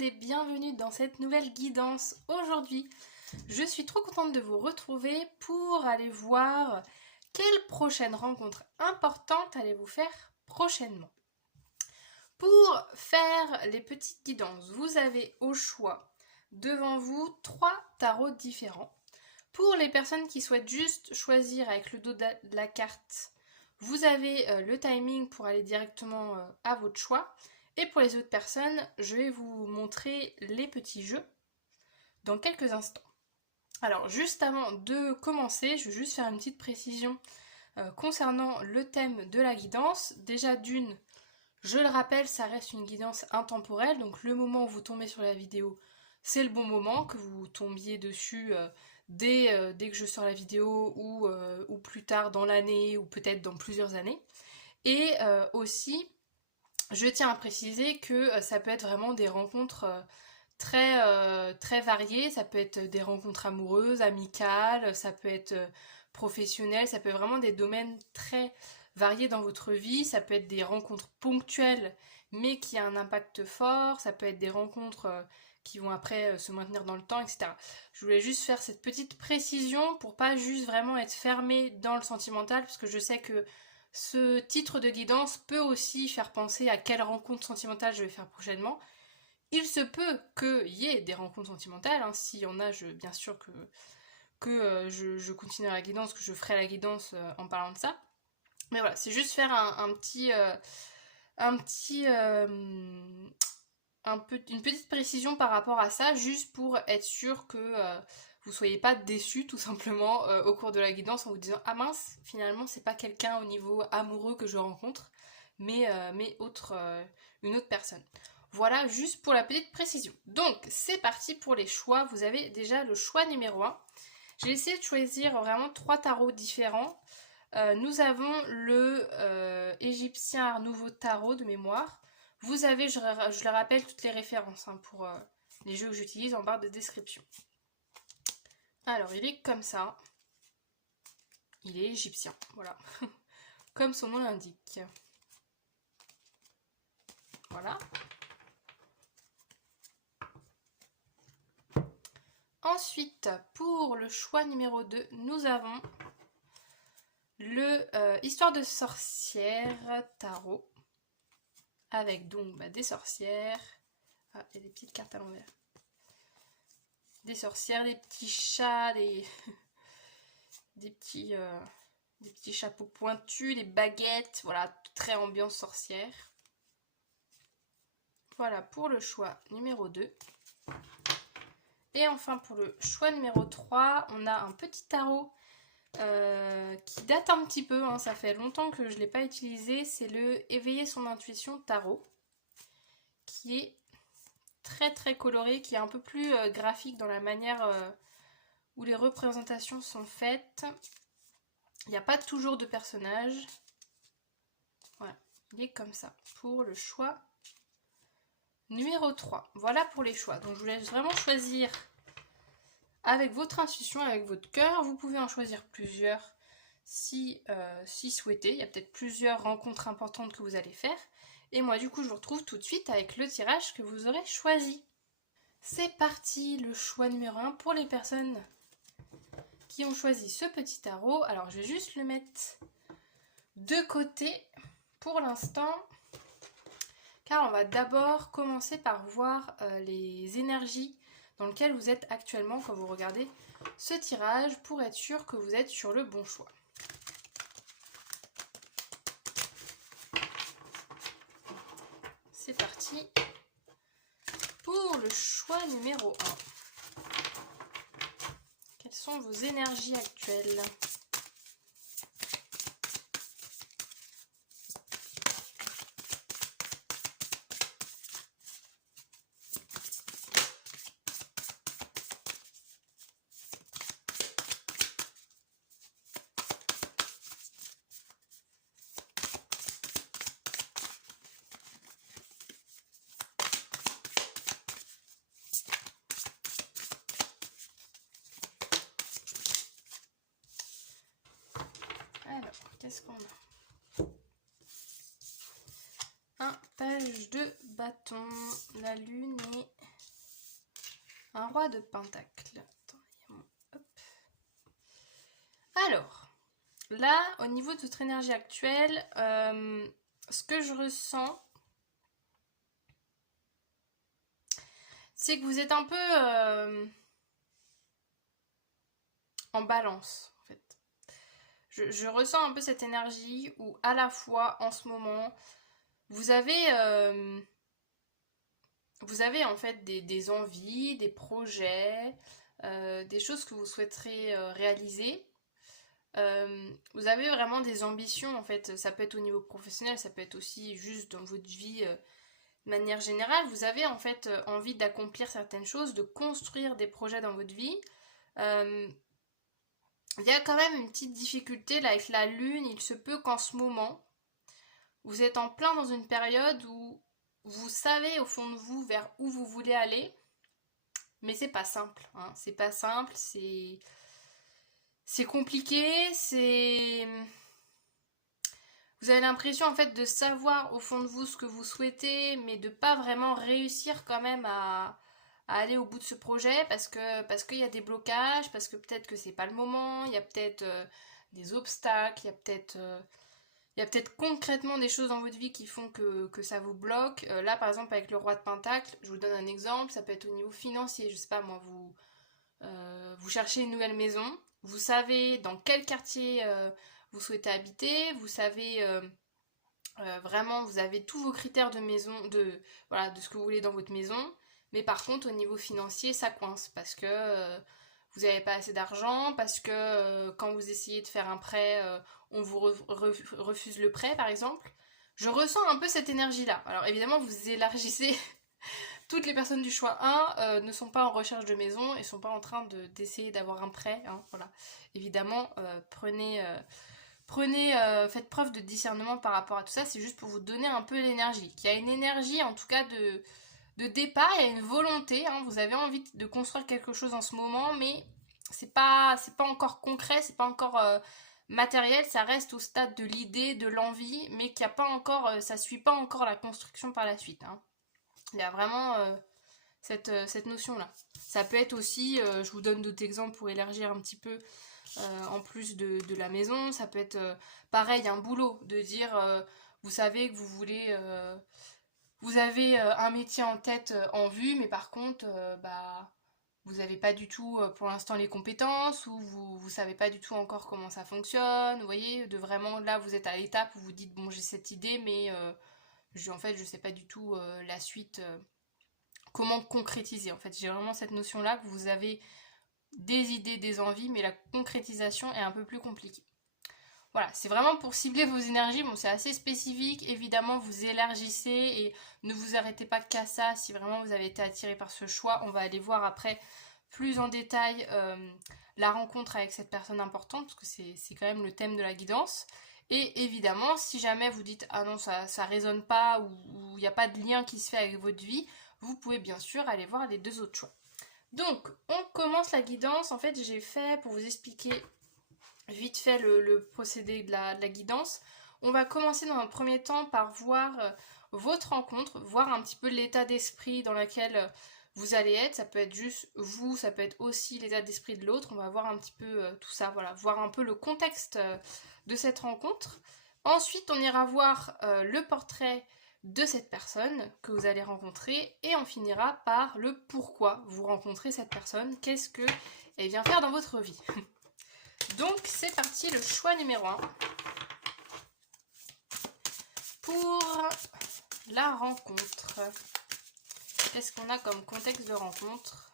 monde et bienvenue dans cette nouvelle guidance. Aujourd'hui, je suis trop contente de vous retrouver pour aller voir quelle prochaine rencontre importante allez-vous faire prochainement. Pour faire les petites guidances, vous avez au choix devant vous 3 tarots différents. Pour les personnes qui souhaitent juste choisir avec le dos de la carte, vous avez le timing pour aller directement à votre choix. Et pour les autres personnes, je vais vous montrer les petits jeux dans quelques instants. Alors juste avant de commencer, je vais juste faire une petite précision concernant le thème de la guidance. Déjà d'une, je le rappelle, ça reste une guidance intemporelle, donc le moment où vous tombez sur la vidéo, c'est le bon moment, que vous tombiez dessus dès que je sors la vidéo ou plus tard dans l'année ou peut-être dans plusieurs années. Et aussi, je tiens à préciser que ça peut être vraiment des rencontres très variées, ça peut être des rencontres amoureuses, amicales, ça peut être professionnelles, ça peut être vraiment des domaines très variés dans votre vie, ça peut être des rencontres ponctuelles mais qui a un impact fort, ça peut être des rencontres qui vont après se maintenir dans le temps, etc. Je voulais juste faire cette petite précision pour pas juste vraiment être fermée dans le sentimental, parce que je sais que ce titre de guidance peut aussi faire penser à quelle rencontre sentimentale je vais faire prochainement. Il se peut qu'il y ait des rencontres sentimentales, hein. S'il y en a, bien sûr que je continuerai la guidance, que je ferai la guidance en parlant de ça. Mais voilà, c'est juste faire une petite précision par rapport à ça, juste pour être sûr que vous soyez pas déçus tout simplement au cours de la guidance en vous disant ah mince, finalement c'est pas quelqu'un au niveau amoureux que je rencontre, mais une autre personne. Voilà, juste pour la petite précision. Donc c'est parti pour les choix. Vous avez déjà le choix numéro 1. J'ai essayé de choisir vraiment 3 tarots différents. Nous avons le égyptien Art Nouveau tarot de mémoire. Vous avez, je le rappelle, toutes les références pour les jeux que j'utilise en barre de description. Alors, il est comme ça. Il est égyptien, voilà. Comme son nom l'indique. Voilà. Ensuite, pour le choix numéro 2, nous avons le Histoire de sorcière tarot. Avec donc des sorcières. Ah, il y a des petites cartes à l'envers. Des sorcières, des petits chats, des petits chapeaux pointus, des baguettes, voilà, très ambiance sorcière. Voilà pour le choix numéro 2. Et enfin pour le choix numéro 3, on a un petit tarot qui date un petit peu, hein, ça fait longtemps que je ne l'ai pas utilisé, c'est le Éveiller son intuition tarot, qui est très coloré, qui est un peu plus graphique dans la manière où les représentations sont faites. Il n'y a pas toujours de personnages. Voilà, il est comme ça pour le choix numéro 3. Voilà pour les choix. Donc je vous laisse vraiment choisir avec votre intuition, avec votre cœur. Vous pouvez en choisir plusieurs si souhaitez. Il y a peut-être plusieurs rencontres importantes que vous allez faire. Et moi du coup je vous retrouve tout de suite avec le tirage que vous aurez choisi. C'est parti, le choix numéro 1 pour les personnes qui ont choisi ce petit tarot. Alors je vais juste le mettre de côté pour l'instant, car on va d'abord commencer par voir les énergies dans lesquelles vous êtes actuellement quand vous regardez ce tirage, pour être sûr que vous êtes sur le bon choix. C'est parti pour le choix numéro 1. Quelles sont vos énergies actuelles ? Alors, qu'est-ce qu'on a ? Un page de bâton, la lune et Un roi de pentacle. Hop. Alors, là, au niveau de votre énergie actuelle, ce que je ressens, c'est que vous êtes un peu en balance, en fait. Je ressens un peu cette énergie où, à la fois, en ce moment, vous avez en fait des envies, des projets, des choses que vous souhaiterez réaliser. Vous avez vraiment des ambitions, en fait. Ça peut être au niveau professionnel, ça peut être aussi juste dans votre vie de manière générale. Vous avez en fait envie d'accomplir certaines choses, de construire des projets dans votre vie. Euh, Il y a quand même une petite difficulté là avec la lune. Il se peut qu'en ce moment, vous êtes en plein dans une période où vous savez au fond de vous vers où vous voulez aller, mais c'est pas simple, hein. C'est pas simple, c'est compliqué, c'est vous avez l'impression en fait de savoir au fond de vous ce que vous souhaitez, mais de pas vraiment réussir quand même à aller au bout de ce projet parce qu'il y a des blocages, parce que peut-être que c'est pas le moment, il y a peut-être des obstacles, il y a peut-être concrètement des choses dans votre vie qui font que ça vous bloque. Là par exemple avec le roi de Pentacle, je vous donne un exemple, ça peut être au niveau financier, je sais pas moi, vous cherchez une nouvelle maison, vous savez dans quel quartier vous souhaitez habiter, vous savez vraiment, vous avez tous vos critères de maison, voilà, de ce que vous voulez dans votre maison, mais par contre au niveau financier ça coince parce que vous n'avez pas assez d'argent, parce que quand vous essayez de faire un prêt, on vous refuse le prêt par exemple. Je ressens un peu cette énergie-là. Alors évidemment, vous élargissez. Toutes les personnes du choix 1 ne sont pas en recherche de maison et ne sont pas en train d'essayer d'avoir un prêt, hein, voilà. Évidemment, faites preuve de discernement par rapport à tout ça, c'est juste pour vous donner un peu l'énergie. Qu'il y a une énergie en tout cas de départ, il y a une volonté, hein, vous avez envie de construire quelque chose en ce moment, mais c'est pas encore concret, c'est pas encore matériel, ça reste au stade de l'idée, de l'envie, mais qu'il y a pas encore, ça suit pas encore la construction par la suite, hein. Il y a vraiment cette notion-là. Ça peut être aussi, je vous donne d'autres exemples pour élargir un petit peu, en plus de la maison, ça peut être pareil, un boulot, de dire, vous savez que vous voulez, vous avez un métier en tête, en vue, mais par contre, bah, vous n'avez pas du tout pour l'instant les compétences, ou vous savez pas du tout encore comment ça fonctionne, vous voyez, de vraiment, là, vous êtes à l'étape où vous dites, bon, j'ai cette idée, mais en fait, je sais pas du tout la suite, comment concrétiser. En fait, j'ai vraiment cette notion-là que vous avez des idées, des envies, mais la concrétisation est un peu plus compliquée. Voilà, c'est vraiment pour cibler vos énergies. Bon, c'est assez spécifique. Évidemment, vous élargissez et ne vous arrêtez pas qu'à ça. Si vraiment vous avez été attiré par ce choix, on va aller voir après plus en détail la rencontre avec cette personne importante, parce que c'est quand même le thème de la guidance. Et évidemment, si jamais vous dites ah non, ça résonne pas ou il n'y a pas de lien qui se fait avec votre vie, vous pouvez bien sûr aller voir les deux autres choix. Donc, on commence la guidance. En fait, j'ai fait, pour vous expliquer vite fait le procédé de la guidance, on va commencer dans un premier temps par voir votre rencontre, voir un petit peu l'état d'esprit dans lequel vous allez être. Ça peut être juste vous, ça peut être aussi l'état d'esprit de l'autre. On va voir un petit peu tout ça, voilà, voir un peu le contexte de cette rencontre. Ensuite, on ira voir le portrait de cette personne que vous allez rencontrer et on finira par le pourquoi vous rencontrez cette personne, qu'est-ce qu'elle vient faire dans votre vie. Donc c'est parti, le choix numéro 1 pour la rencontre. Qu'est-ce qu'on a comme contexte de rencontre ?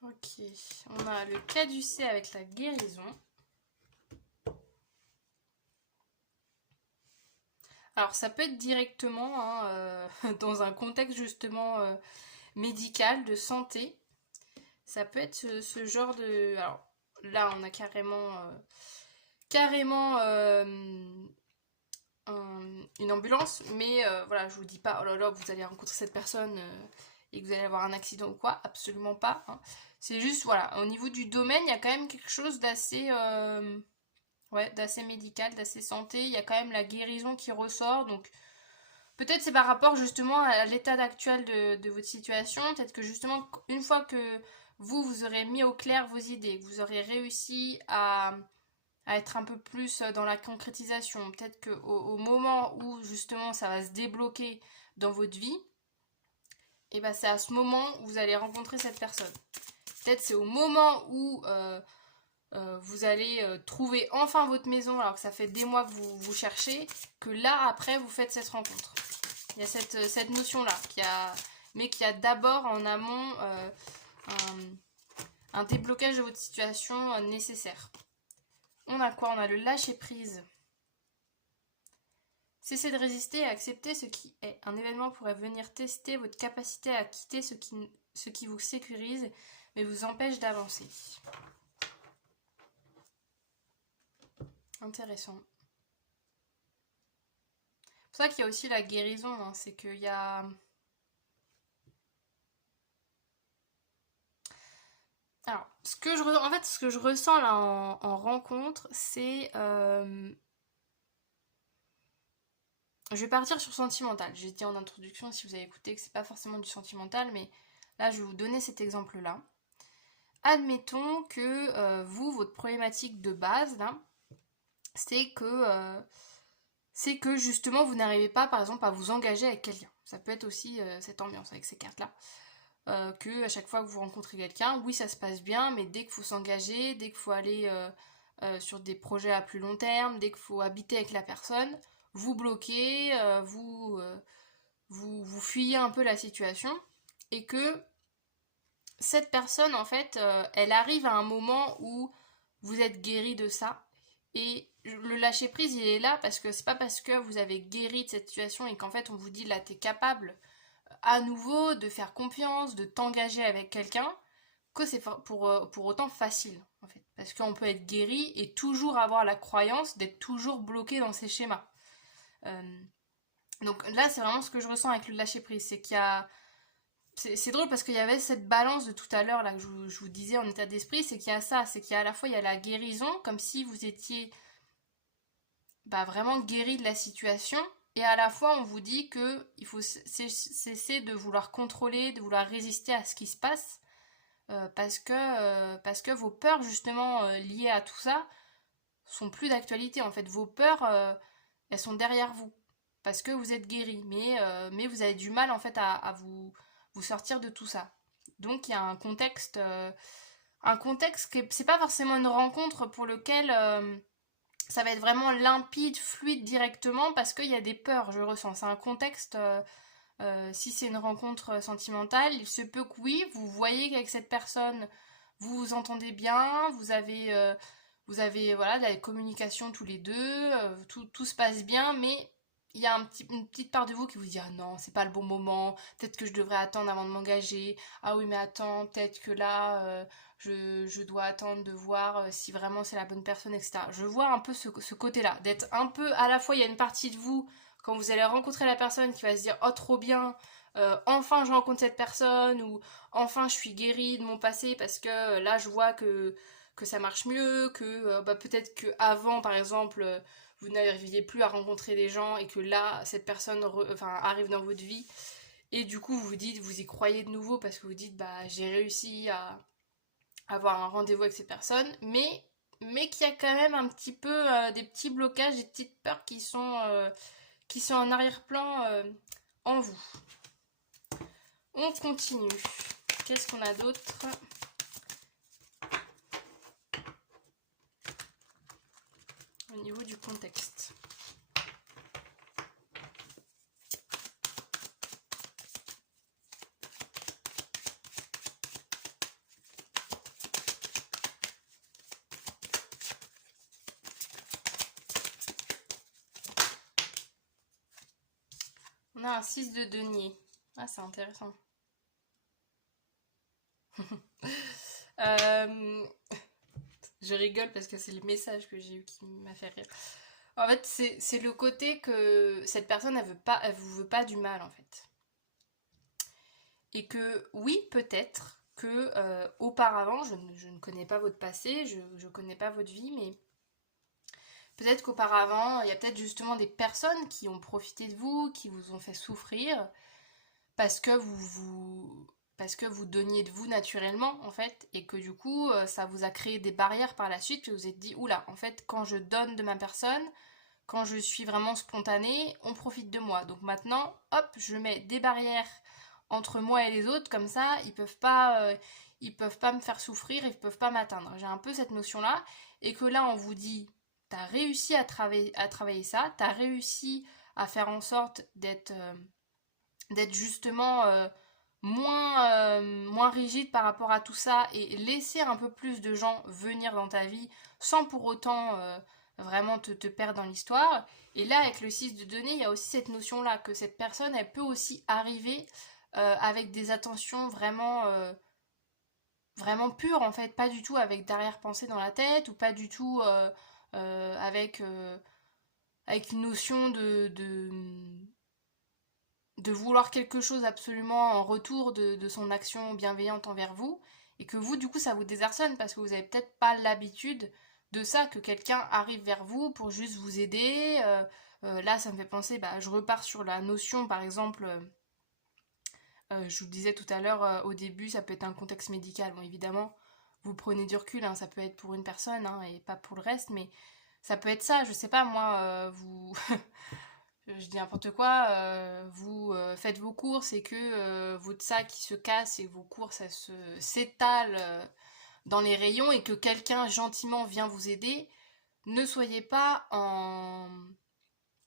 Ok, on a le caducée avec la guérison. Alors ça peut être directement hein, dans un contexte justement médical, de santé. Ça peut être ce genre de... Alors là on a carrément carrément une ambulance, mais voilà, je vous dis pas, oh là là, vous allez rencontrer cette personne et que vous allez avoir un accident ou quoi, absolument pas, hein. C'est juste, voilà, au niveau du domaine, il y a quand même quelque chose d'assez ouais, d'assez médical, d'assez santé, il y a quand même la guérison qui ressort, donc peut-être c'est par rapport justement à l'état actuel de votre situation, peut-être que justement, une fois que vous aurez mis au clair vos idées, que vous aurez réussi à être un peu plus dans la concrétisation. Peut-être qu'au moment où justement ça va se débloquer dans votre vie, et ben c'est à ce moment où vous allez rencontrer cette personne. Peut-être c'est au moment où vous allez trouver enfin votre maison alors que ça fait des mois que vous cherchez, que là après vous faites cette rencontre. Il y a cette notion-là, mais qui a d'abord en amont un déblocage de votre situation nécessaire. On a quoi? On a le lâcher prise. Cessez de résister et accepter ce qui est. Un événement pourrait venir tester votre capacité à quitter ce qui vous sécurise, mais vous empêche d'avancer. Intéressant. C'est pour ça qu'il y a aussi la guérison, hein, c'est qu'il y a... Alors, ce que je ressens là en rencontre, c'est... Je vais partir sur sentimental. J'ai dit en introduction, si vous avez écouté, que c'est pas forcément du sentimental, mais là, je vais vous donner cet exemple-là. Admettons que votre problématique de base, là, c'est que justement, vous n'arrivez pas, par exemple, à vous engager avec quelqu'un. Ça peut être aussi cette ambiance avec ces cartes-là. Que à chaque fois que vous rencontrez quelqu'un, oui, ça se passe bien, mais dès qu'il faut s'engager, dès qu'il faut aller sur des projets à plus long terme, dès qu'il faut habiter avec la personne, vous bloquez, vous fuyez un peu la situation, et que cette personne, en fait, elle arrive à un moment où vous êtes guéri de ça, et le lâcher prise, il est là parce que c'est pas parce que vous avez guéri de cette situation et qu'en fait on vous dit là t'es capable à nouveau de faire confiance, de t'engager avec quelqu'un, que c'est pour autant facile en fait. Parce qu'on peut être guéri et toujours avoir la croyance d'être toujours bloqué dans ces schémas. Euh, donc là c'est vraiment ce que je ressens avec le lâcher prise, c'est qu'il y a... C'est drôle parce qu'il y avait cette balance de tout à l'heure là que je vous disais en état d'esprit, c'est qu'il y a ça, c'est qu'il y a à la fois il y a la guérison, comme si vous étiez vraiment guéri de la situation, et à la fois on vous dit que il faut cesser de vouloir contrôler, de vouloir résister à ce qui se passe, parce que vos peurs justement liées à tout ça sont plus d'actualité en fait. Vos peurs, elles sont derrière vous parce que vous êtes guéri, mais vous avez du mal en fait à vous sortir de tout ça. Donc il y a un contexte qui c'est pas forcément une rencontre pour lequel ça va être vraiment limpide, fluide directement parce qu'il y a des peurs, je ressens. C'est un contexte, si c'est une rencontre sentimentale, il se peut que oui, vous voyez qu'avec cette personne, vous vous entendez bien, vous avez voilà, de la communication tous les deux, tout se passe bien, mais il y a une petite part de vous qui vous dit ah non, c'est pas le bon moment, peut-être que je devrais attendre avant de m'engager, ah oui mais attends, peut-être que là je dois attendre de voir si vraiment c'est la bonne personne, etc. Je vois un peu ce côté-là, d'être un peu, à la fois il y a une partie de vous, quand vous allez rencontrer la personne qui va se dire oh trop bien, enfin je rencontre cette personne, ou enfin je suis guérie de mon passé parce que là je vois que ça marche mieux, que peut-être qu'avant par exemple vous n'arriviez plus à rencontrer des gens et que là cette personne arrive dans votre vie et du coup vous vous dites, vous y croyez de nouveau parce que vous dites bah j'ai réussi à avoir un rendez-vous avec cette personne, mais qu'il y a quand même un petit peu des petits blocages, des petites peurs qui sont en arrière-plan en vous. On continue. Qu'est-ce qu'on a d'autre? Au niveau du contexte. On a un 6 de denier. Ah, c'est intéressant. Je rigole parce que c'est le message que j'ai eu qui m'a fait rire. En fait, c'est le côté que cette personne, elle vous veut pas du mal, en fait. Et que, oui, peut-être que auparavant, je ne connais pas votre passé, je ne connais pas votre vie, mais peut-être qu'auparavant, il y a peut-être justement des personnes qui ont profité de vous, qui vous ont fait souffrir, parce que parce que vous donniez de vous naturellement, en fait, et que du coup, ça vous a créé des barrières par la suite, puis vous vous êtes dit, oula, en fait, quand je donne de ma personne, quand je suis vraiment spontanée, on profite de moi. Donc maintenant, hop, je mets des barrières entre moi et les autres, comme ça, ils peuvent pas me faire souffrir, ils peuvent pas m'atteindre. J'ai un peu cette notion-là, et que là, on vous dit, t'as réussi à travailler ça, t'as réussi à faire en sorte d'être justement moins rigide par rapport à tout ça et laisser un peu plus de gens venir dans ta vie sans pour autant vraiment te perdre dans l'histoire. Et là, avec le 6 de données, il y a aussi cette notion-là que cette personne, elle peut aussi arriver avec des attentions vraiment pures, en fait, pas du tout avec d'arrière-pensée dans la tête ou pas du tout avec une notion de vouloir quelque chose absolument en retour de son action bienveillante envers vous, et que vous, du coup, ça vous désarçonne parce que vous avez peut-être pas l'habitude de ça, que quelqu'un arrive vers vous pour juste vous aider. Là, ça me fait penser, bah, je repars sur la notion, par exemple, je vous disais tout à l'heure, au début, ça peut être un contexte médical. Bon, évidemment, vous prenez du recul, hein, ça peut être pour une personne hein, et pas pour le reste, mais ça peut être ça, je sais pas, moi, vous... je dis n'importe quoi, vous faites vos courses et que votre sac qui se casse et vos courses s'étalent dans les rayons et que quelqu'un gentiment vient vous aider, ne soyez pas en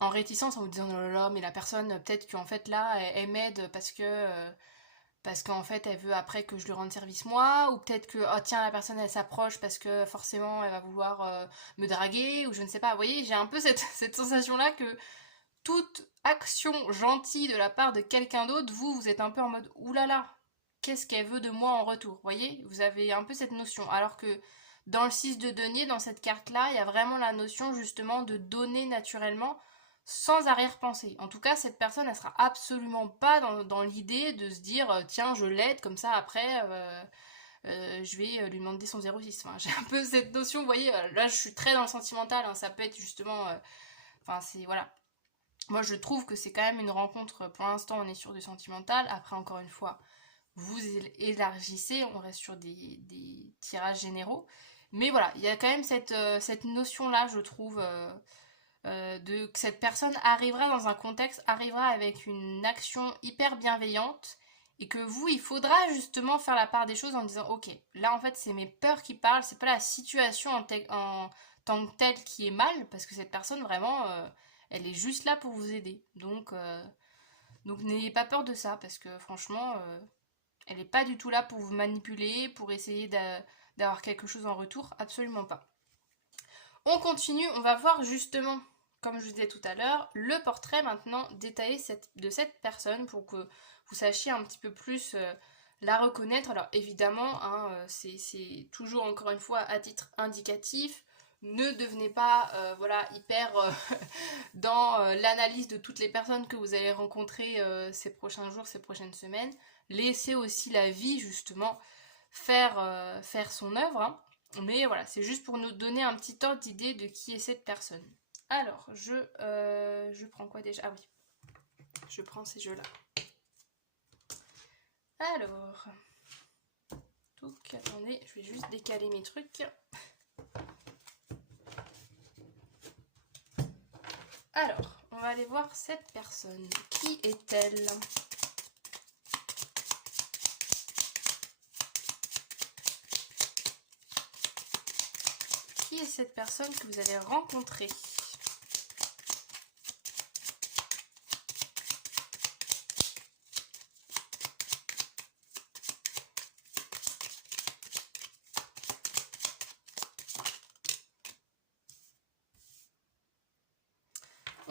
réticence en vous disant oh là là, mais la personne peut-être qu'en fait là elle m'aide parce qu'en fait elle veut après que je lui rende service moi, ou peut-être que oh tiens la personne elle s'approche parce que forcément elle va vouloir me draguer, ou je ne sais pas. Vous voyez, j'ai un peu cette sensation là que toute action gentille de la part de quelqu'un d'autre, vous êtes un peu en mode oulala, qu'est-ce qu'elle veut de moi en retour? Vous voyez, vous avez un peu cette notion. Alors que dans le 6 de denier, dans cette carte-là, il y a vraiment la notion justement de donner naturellement sans arrière-pensée. En tout cas, cette personne, elle sera absolument pas dans l'idée de se dire tiens, je l'aide, comme ça après. Je vais lui demander son 06. Enfin, j'ai un peu cette notion, vous voyez, là je suis très dans le sentimental, hein, ça peut être justement. Enfin, c'est. Voilà. Moi, je trouve que c'est quand même une rencontre, pour l'instant, on est sur du sentimental. Après, encore une fois, vous élargissez, on reste sur des tirages généraux. Mais voilà, il y a quand même cette notion-là, je trouve, de que cette personne arrivera dans un contexte, arrivera avec une action hyper bienveillante, et que vous, il faudra justement faire la part des choses en disant, ok, là, en fait, c'est mes peurs qui parlent, c'est pas la situation en tant que telle qui est mal, parce que cette personne, vraiment... elle est juste là pour vous aider. Donc n'ayez pas peur de ça, parce que franchement, elle n'est pas du tout là pour vous manipuler, pour essayer d'avoir quelque chose en retour, absolument pas. On continue, on va voir justement, comme je vous disais tout à l'heure, le portrait maintenant détaillé de cette personne pour que vous sachiez un petit peu plus la reconnaître. Alors évidemment, hein, c'est toujours encore une fois à titre indicatif. Ne devenez pas voilà, hyper dans l'analyse de toutes les personnes que vous allez rencontrer ces prochains jours, ces prochaines semaines. Laissez aussi la vie justement faire son œuvre. Hein. Mais voilà, c'est juste pour nous donner un petit ordre d'idée de qui est cette personne. Alors, je prends quoi déjà? Ah oui, je prends ces jeux-là. Alors, donc attendez, je vais juste décaler mes trucs. Alors, on va aller voir cette personne. Qui est-elle? Qui est cette personne que vous allez rencontrer?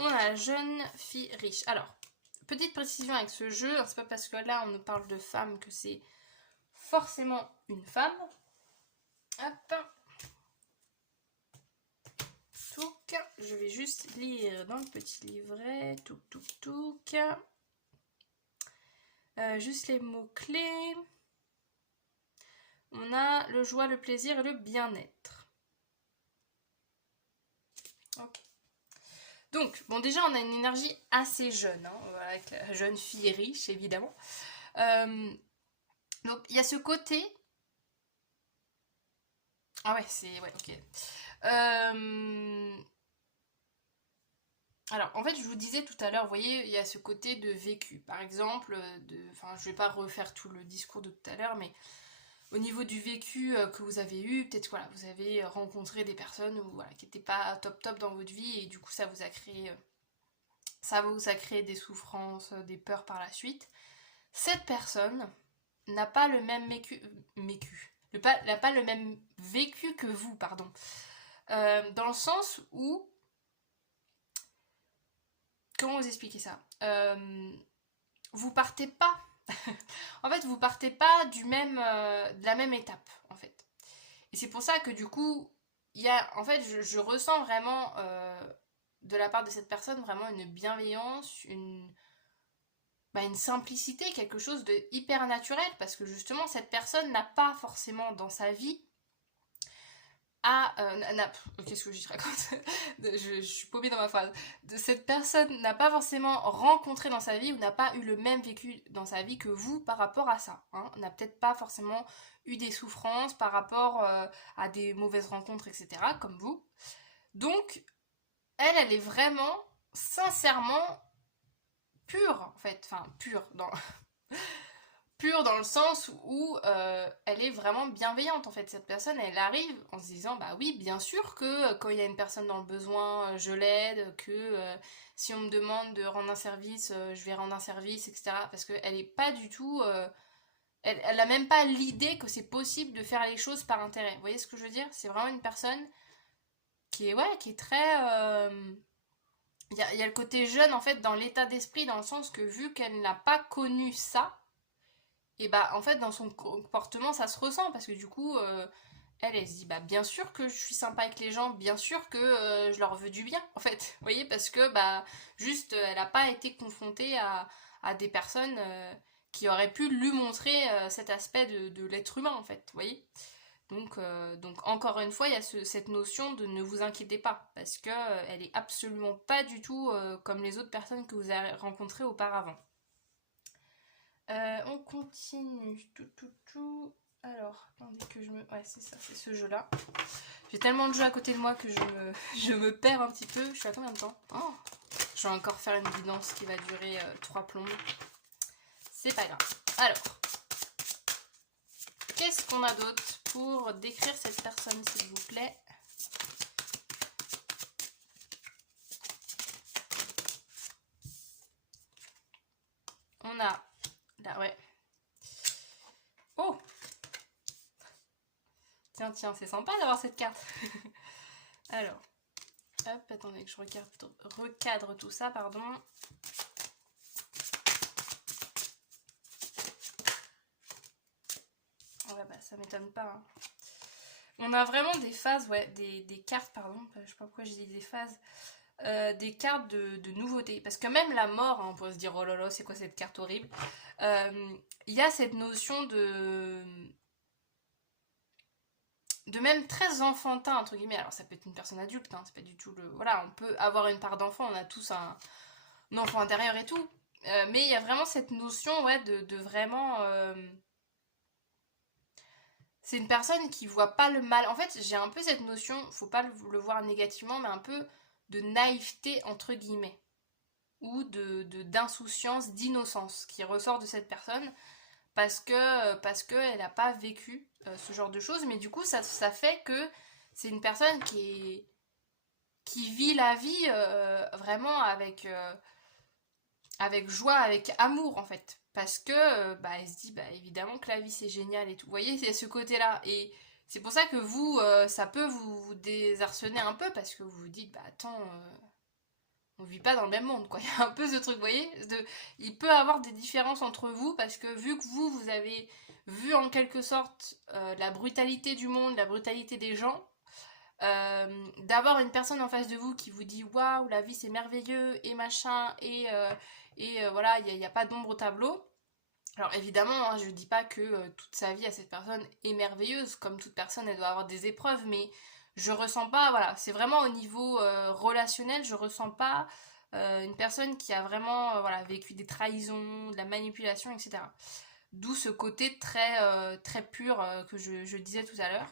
On a la jeune fille riche. Alors, petite précision avec ce jeu, c'est pas parce que là on nous parle de femme que c'est forcément une femme. Hop. touc. Je vais juste lire dans le petit livret. Touc, touc, touc. Juste les mots-clés. On a le joie, le plaisir et le bien-être. Ok. Donc, bon, déjà, on a une énergie assez jeune, hein, voilà, avec la jeune fille riche, évidemment. Donc, il y a ce côté... Ah ouais, c'est... Ouais, ok. Alors, en fait, je vous disais tout à l'heure, vous voyez, il y a ce côté de vécu. Par exemple, enfin, je vais pas refaire tout le discours de tout à l'heure, mais au niveau du vécu que vous avez eu, peut-être, voilà, vous avez rencontré des personnes voilà, qui n'étaient pas top top dans votre vie, et du coup, ça vous a créé des souffrances, des peurs par la suite. Cette personne n'a pas le même n'a pas le même vécu que vous, pardon. Dans le sens où... Comment vous expliquer ça Vous partez pas... en fait, vous partez pas de la même étape, en fait. Et c'est pour ça que, du coup, il y a... En fait, je ressens vraiment... de la part de cette personne, vraiment une bienveillance, une simplicité, quelque chose de hyper naturel, parce que justement cette personne n'a pas forcément dans sa vie qu'est-ce que je raconte je suis paumée dans ma phrase. Cette personne n'a pas forcément rencontré dans sa vie ou n'a pas eu le même vécu dans sa vie que vous par rapport à ça, hein. N'a peut-être pas forcément eu des souffrances par rapport à des mauvaises rencontres, etc., comme vous. Donc elle est vraiment sincèrement pure, en fait, enfin pure dans le sens où elle est vraiment bienveillante, en fait. Cette personne, elle arrive en se disant, bah oui, bien sûr que quand il y a une personne dans le besoin, je l'aide, que si on me demande de rendre un service, je vais rendre un service, etc. Parce qu'elle est pas du tout... elle a même pas l'idée que c'est possible de faire les choses par intérêt. Vous voyez ce que je veux dire? C'est vraiment une personne qui est très... Il y a le côté jeune, en fait, dans l'état d'esprit, dans le sens que vu qu'elle n'a pas connu ça, et bah en fait dans son comportement ça se ressent, parce que du coup elle se dit bah bien sûr que je suis sympa avec les gens, bien sûr que je leur veux du bien, en fait. Vous voyez, parce que bah juste elle n'a pas été confrontée à des personnes qui auraient pu lui montrer cet aspect de l'être humain, en fait. Vous voyez, donc encore une fois il y a cette notion de ne vous inquiétez pas, parce que elle est absolument pas du tout comme les autres personnes que vous avez rencontrées auparavant. On continue. Alors, attendez que je me... Ouais, c'est ça, c'est ce jeu-là. J'ai tellement de jeux à côté de moi que je me perds un petit peu. Je suis à combien de temps? Oh, je vais encore faire une guidance qui va durer 3 plombes. C'est pas grave. Alors, qu'est-ce qu'on a d'autre pour décrire cette personne, s'il vous plaît? On a... Là, ouais. Oh! Tiens, c'est sympa d'avoir cette carte. Alors, hop, attendez que je recadre tout ça, pardon. Ouais, bah ça m'étonne pas, hein. On a vraiment des phases, ouais, des cartes, pardon, je sais pas pourquoi j'ai dit des phases, des cartes de nouveautés. Parce que même la mort, hein, on pourrait se dire, oh là là, c'est quoi cette carte horrible? Il y a cette notion de même très enfantin, entre guillemets. Alors ça peut être une personne adulte, hein, c'est pas du tout le... Voilà, on peut avoir une part d'enfant, on a tous un enfant intérieur et tout. Mais il y a vraiment cette notion, ouais, de vraiment... C'est une personne qui voit pas le mal. En fait, j'ai un peu cette notion, faut pas le voir négativement, mais un peu de naïveté, entre guillemets. Ou d'insouciance, d'innocence qui ressort de cette personne, parce que elle n'a pas vécu ce genre de choses, mais du coup ça fait que c'est une personne qui vit la vie vraiment avec joie, avec amour, en fait, parce que bah elle se dit bah évidemment que la vie c'est génial et tout. Vous voyez, c'est ce côté-là, et c'est pour ça que vous ça peut vous désarçonner un peu, parce que vous vous dites bah attends, on vit pas dans le même monde, quoi. Il y a un peu ce truc, vous voyez, il peut y avoir des différences entre vous, parce que vu que vous avez vu en quelque sorte la brutalité du monde, la brutalité des gens, d'avoir une personne en face de vous qui vous dit waouh, la vie c'est merveilleux et machin, voilà, il n'y a pas d'ombre au tableau. Alors évidemment, hein, je dis pas que toute sa vie à cette personne est merveilleuse, comme toute personne elle doit avoir des épreuves, mais je ressens pas, voilà, c'est vraiment au niveau relationnel, je ressens pas une personne qui a vraiment voilà, vécu des trahisons, de la manipulation, etc. D'où ce côté très pur que je disais tout à l'heure.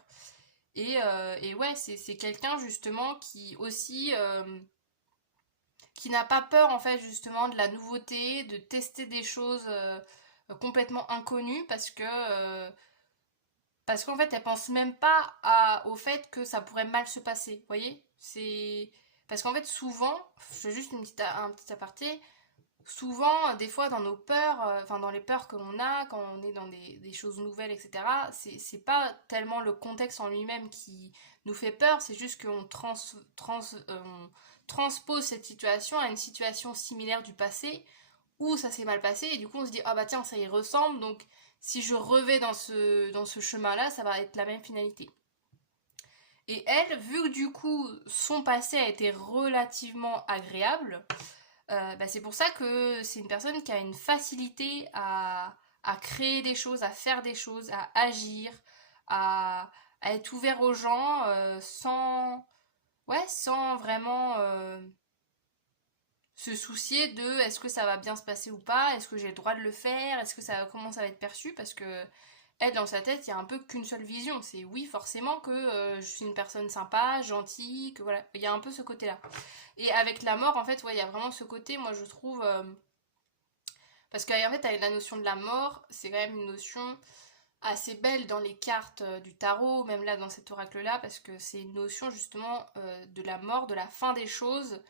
Et ouais, c'est quelqu'un justement qui aussi qui n'a pas peur en fait justement de la nouveauté, de tester des choses complètement inconnues parce qu'en fait elle pense même pas au fait que ça pourrait mal se passer. Vous voyez? C'est parce qu'en fait souvent, je fais juste un petit aparté, souvent, des fois, dans nos peurs, enfin dans les peurs que l'on a, quand on est dans des choses nouvelles, etc., c'est pas tellement le contexte en lui-même qui nous fait peur, c'est juste qu'on on transpose cette situation à une situation similaire du passé, où ça s'est mal passé, et du coup on se dit, ah bah tiens, ça y ressemble, donc si je revais dans ce chemin-là, ça va être la même finalité. Et elle, vu que du coup son passé a été relativement agréable, bah, c'est pour ça que c'est une personne qui a une facilité à créer des choses, à faire des choses, à agir, à être ouvert aux gens sans vraiment se soucier de est-ce que ça va bien se passer ou pas, est-ce que j'ai le droit de le faire, comment ça va être perçu, parce que elle, dans sa tête, il y a un peu qu'une seule vision. C'est oui, forcément que je suis une personne sympa, gentille, que voilà. Il y a un peu ce côté-là. Et avec la mort, en fait, ouais, il y a vraiment ce côté, moi je trouve. Parce qu'en fait, avec la notion de la mort, c'est quand même une notion assez belle dans les cartes du tarot, même là dans cet oracle-là, parce que c'est une notion justement de la mort, de la fin des choses.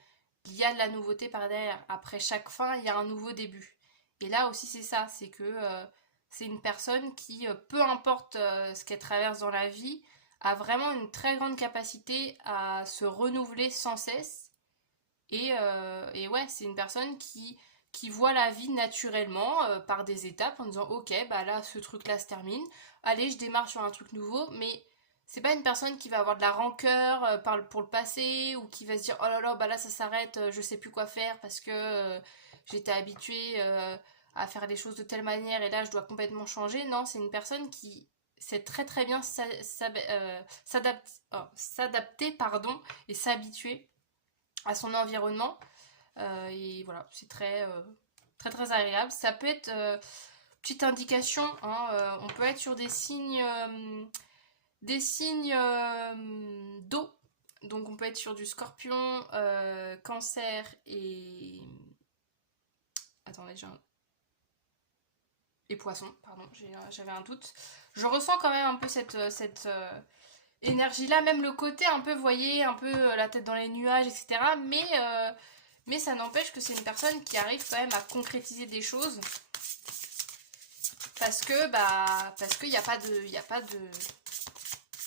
Il y a de la nouveauté par derrière. Après chaque fin, il y a un nouveau début. Et là aussi, c'est ça, c'est que c'est une personne qui, peu importe ce qu'elle traverse dans la vie, a vraiment une très grande capacité à se renouveler sans cesse. Et ouais, c'est une personne qui voit la vie naturellement par des étapes en disant ok, bah là, ce truc-là se termine. Allez, je démarre sur un truc nouveau, mais c'est pas une personne qui va avoir de la rancœur pour le passé ou qui va se dire oh là là, bah là, ça s'arrête, je sais plus quoi faire parce que j'étais habituée à faire les choses de telle manière et là, je dois complètement changer. Non, c'est une personne qui sait très bien s'adapter pardon, et s'habituer à son environnement. Et voilà, c'est très agréable. Ça peut être, petite indication, hein, on peut être sur des signes d'eau. Donc on peut être sur du scorpion, cancer et... Attendez, et poisson, pardon, j'avais un doute. Je ressens quand même un peu cette énergie-là, même le côté un peu, vous voyez, un peu la tête dans les nuages, etc. Mais ça n'empêche que c'est une personne qui arrive quand même à concrétiser des choses parce qu'il n'y a pas de, il y a pas de,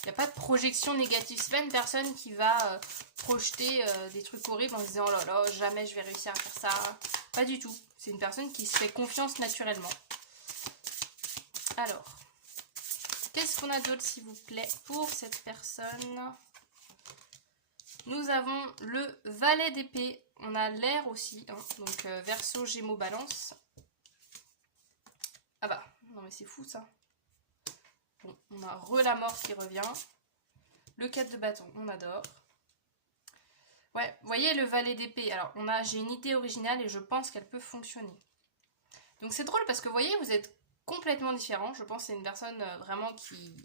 il y a pas de projection négative. C'est pas une personne qui va projeter des trucs horribles en se disant oh là là, jamais je vais réussir à faire ça. Pas du tout. C'est une personne qui se fait confiance naturellement. Alors, qu'est-ce qu'on a d'autre s'il vous plaît pour cette personne? Nous avons le valet d'épée. On a l'air aussi, hein, donc Verseau, Gémeaux, Balance. Ah bah, non mais c'est fou ça. Bon, on a la mort qui revient. Le 4 de bâton, on adore. Ouais, vous voyez le valet d'épée. Alors, j'ai une idée originale et je pense qu'elle peut fonctionner. Donc c'est drôle parce que vous voyez, vous êtes complètement différents. Je pense que c'est une personne vraiment qui,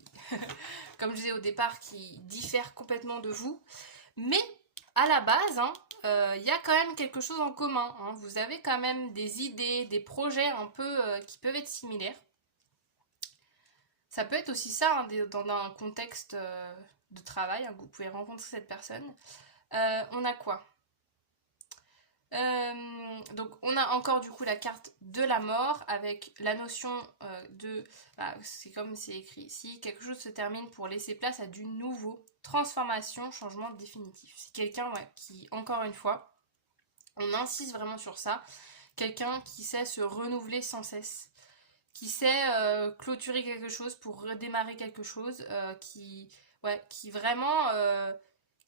comme je disais au départ, qui diffère complètement de vous. Mais à la base, y a quand même quelque chose en commun. Hein. Vous avez quand même des idées, des projets un peu qui peuvent être similaires. Ça peut être aussi ça hein, dans un contexte de travail, hein, que vous pouvez rencontrer cette personne. On a quoi donc on a encore du coup la carte de la mort avec la notion de... c'est comme c'est écrit ici, quelque chose se termine pour laisser place à du nouveau, transformation, changement définitif. C'est quelqu'un qui, encore une fois, on insiste vraiment sur ça, quelqu'un qui sait se renouveler sans cesse, qui sait clôturer quelque chose pour redémarrer quelque chose, qui vraiment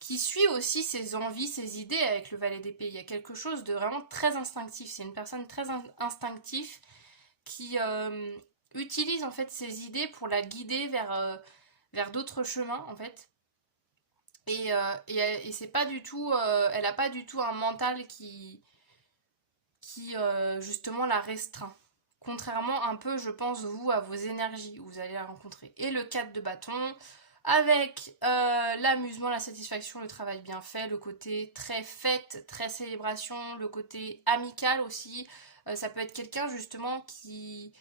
qui suit aussi ses envies, ses idées avec le valet d'épée. Il y a quelque chose de vraiment très instinctif. C'est une personne très instinctive qui utilise en fait ses idées pour la guider vers d'autres chemins en fait. Et c'est pas du tout, elle a pas du tout un mental qui justement la restreint. Contrairement un peu, je pense, vous, à vos énergies où vous allez la rencontrer. Et le 4 de bâton, avec l'amusement, la satisfaction, le travail bien fait, le côté très fête, très célébration, le côté amical aussi. Ça peut être quelqu'un justement qui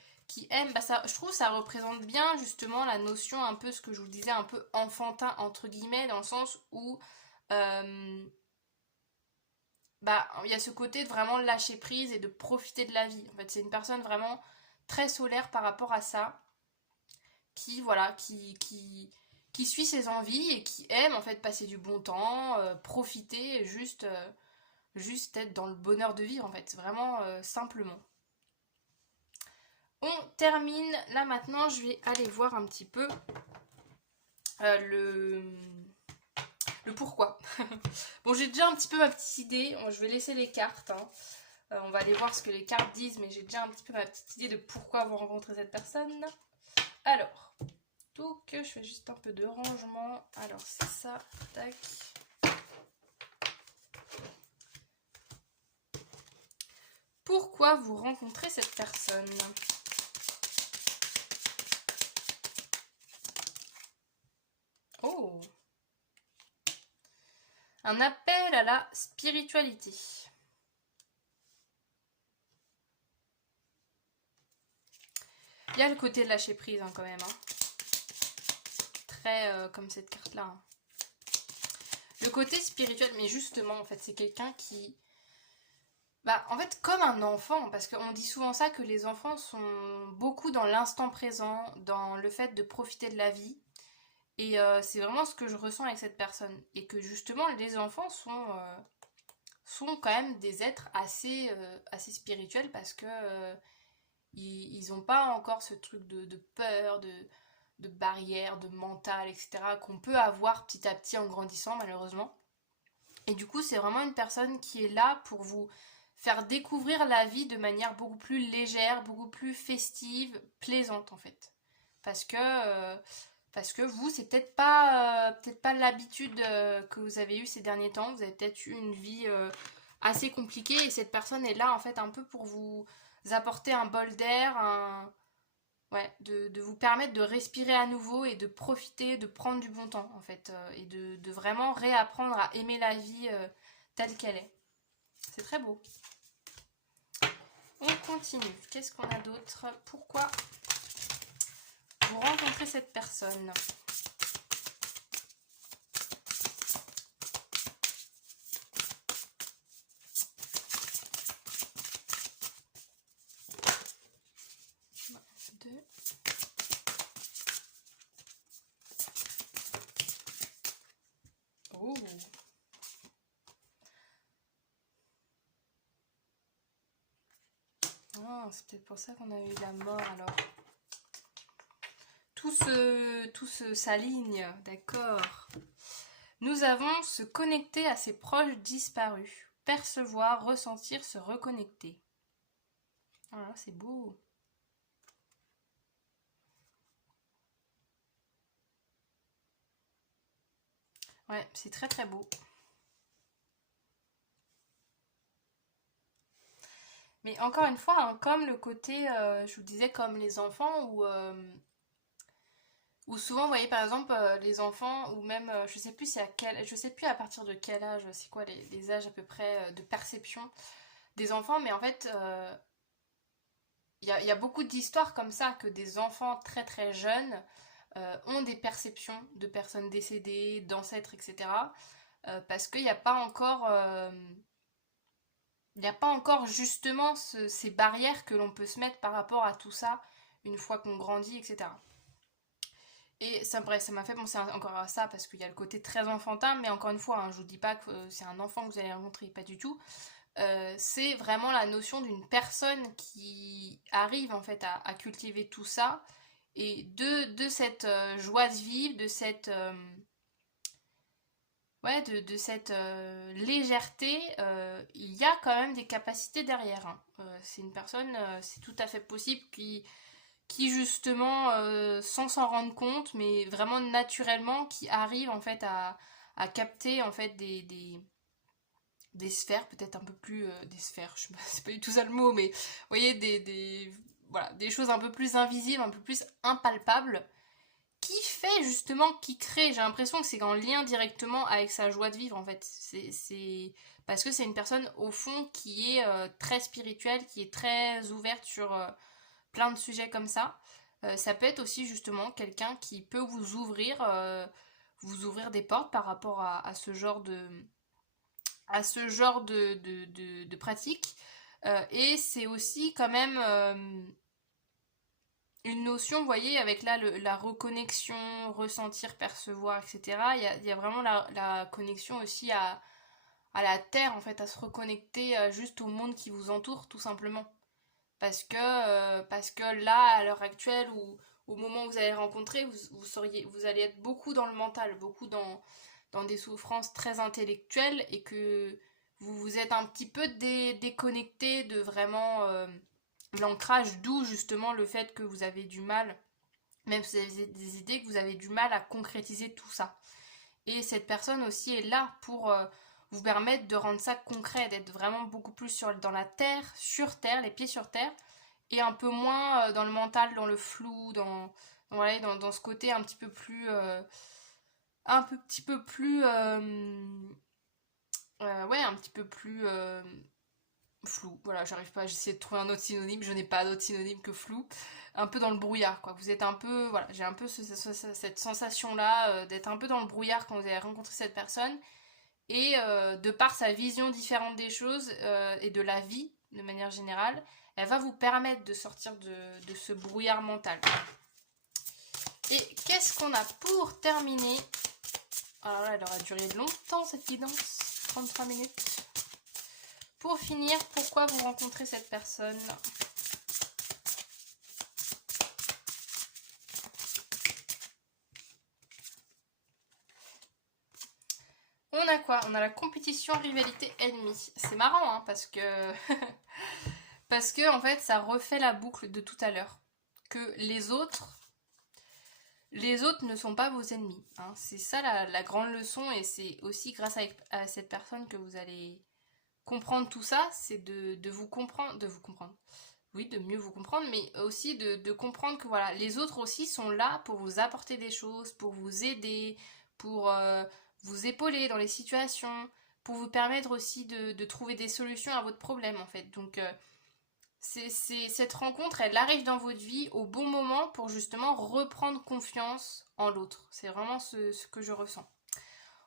aime, bah ça, je trouve que ça représente bien justement la notion un peu, ce que je vous disais, un peu enfantin entre guillemets, dans le sens où euh, bah il y a ce côté de vraiment lâcher prise et de profiter de la vie. En fait, c'est une personne vraiment très solaire par rapport à ça, qui voilà, qui suit ses envies et qui aime en fait passer du bon temps, profiter, juste être dans le bonheur de vivre en fait, vraiment simplement. On termine là maintenant, je vais aller voir un petit peu le pourquoi. Bon, j'ai déjà un petit peu ma petite idée, je vais laisser les cartes, hein. On va aller voir ce que les cartes disent, mais j'ai déjà un petit peu ma petite idée de pourquoi vous rencontrez cette personne. Alors, donc je fais juste un peu de rangement. Alors c'est ça, tac. Pourquoi vous rencontrez cette personne? Oh, un appel à la spiritualité. Il y a le côté de lâcher prise hein, quand même. Hein. Très comme cette carte-là. Hein. Le côté spirituel, mais justement, en fait, c'est quelqu'un qui... Bah, en fait, comme un enfant, parce qu'on dit souvent ça, que les enfants sont beaucoup dans l'instant présent, dans le fait de profiter de la vie. Et c'est vraiment ce que je ressens avec cette personne. Et que justement, les enfants sont quand même des êtres assez spirituels parce que ils ont pas encore ce truc de peur, de barrière, de mental, etc. qu'on peut avoir petit à petit en grandissant malheureusement. Et du coup, c'est vraiment une personne qui est là pour vous faire découvrir la vie de manière beaucoup plus légère, beaucoup plus festive, plaisante en fait. Parce que, euh, parce que vous, c'est peut-être pas l'habitude que vous avez eue ces derniers temps. Vous avez peut-être eu une vie assez compliquée et cette personne est là en fait un peu pour vous apporter un bol d'air, ouais, de vous permettre de respirer à nouveau et de profiter, de prendre du bon temps en fait, et de vraiment réapprendre à aimer la vie telle qu'elle est. C'est très beau. On continue. Qu'est-ce qu'on a d'autre? Pourquoi vous rencontrez cette personne? Deux. Oh. Ah, c'est peut-être pour ça qu'on a eu la mort alors. Tout s'aligne, d'accord. Nous avons se connecter à ses proches disparus. Percevoir, ressentir, se reconnecter. Voilà, c'est beau. Ouais, c'est très très beau. Mais encore une fois, hein, comme le côté, je vous disais, comme les enfants, ou souvent, vous voyez par exemple, les enfants, ou même, je sais plus à partir de quel âge, c'est quoi les âges à peu près de perception des enfants, mais en fait, y a beaucoup d'histoires comme ça, que des enfants très très jeunes ont des perceptions de personnes décédées, d'ancêtres, etc. Parce qu'il n'y a pas encore... il n'y a pas encore justement ces barrières que l'on peut se mettre par rapport à tout ça une fois qu'on grandit, etc. Et ça, bref, ça m'a fait penser encore à ça parce qu'il y a le côté très enfantin, mais encore une fois, hein, je vous dis pas que c'est un enfant que vous allez rencontrer, pas du tout. C'est vraiment la notion d'une personne qui arrive en fait à cultiver tout ça et de cette joie de vivre, ouais, de cette légèreté, il y a quand même des capacités derrière, hein. C'est une personne, c'est tout à fait possible qui justement, sans s'en rendre compte, mais vraiment naturellement, qui arrive en fait à capter en fait des sphères, peut-être un peu plus... des sphères, je sais pas, c'est pas du tout ça le mot, mais vous voyez, voilà, des choses un peu plus invisibles, un peu plus impalpables, qui fait justement, qui crée, j'ai l'impression que c'est en lien directement avec sa joie de vivre en fait. Parce que c'est une personne au fond qui est très spirituelle, qui est très ouverte sur plein de sujets comme ça. Ça peut être aussi justement quelqu'un qui peut vous ouvrir des portes par rapport à ce genre de pratique. Et c'est aussi quand même une notion, vous voyez, avec là la reconnexion, ressentir, percevoir, etc. Il y a vraiment la connexion aussi à la terre, en fait, à se reconnecter juste au monde qui vous entoure, tout simplement. Parce que là, à l'heure actuelle, ou au moment où vous allez rencontrer, vous allez être beaucoup dans le mental, beaucoup dans des souffrances très intellectuelles et que vous vous êtes un petit peu déconnecté de vraiment l'ancrage, d'où justement le fait que vous avez du mal, même si vous avez des idées, que vous avez du mal à concrétiser tout ça. Et cette personne aussi est là pour vous permettre de rendre ça concret, d'être vraiment beaucoup plus dans la terre, sur terre, les pieds sur terre, et un peu moins dans le mental, dans le flou, voilà, dans ce côté un petit peu plus... petit peu plus... ouais, un petit peu plus flou. Voilà, j'arrive pas, j'essaie de trouver un autre synonyme, je n'ai pas d'autre synonyme que flou. Un peu dans le brouillard, quoi. Vous êtes un peu, voilà, j'ai un peu cette sensation-là d'être un peu dans le brouillard quand vous avez rencontré cette personne. Et de par sa vision différente des choses et de la vie, de manière générale, elle va vous permettre de sortir de ce brouillard mental. Et qu'est-ce qu'on a pour terminer? Alors là, elle aura duré longtemps cette guidance, 33 minutes. Pour finir, pourquoi vous rencontrez cette personne? On a quoi? On a la compétition, rivalité, ennemi. C'est marrant, hein, parce que... parce que, en fait, ça refait la boucle de tout à l'heure. Que les autres ne sont pas vos ennemis, hein. C'est ça la grande leçon, et c'est aussi grâce à cette personne que vous allez comprendre tout ça, c'est de vous comprendre, oui, de mieux vous comprendre, mais aussi de comprendre que voilà, les autres aussi sont là pour vous apporter des choses, pour vous aider, pour vous épauler dans les situations, pour vous permettre aussi de trouver des solutions à votre problème en fait. Donc cette rencontre, elle arrive dans votre vie au bon moment pour justement reprendre confiance en l'autre. C'est vraiment ce que je ressens.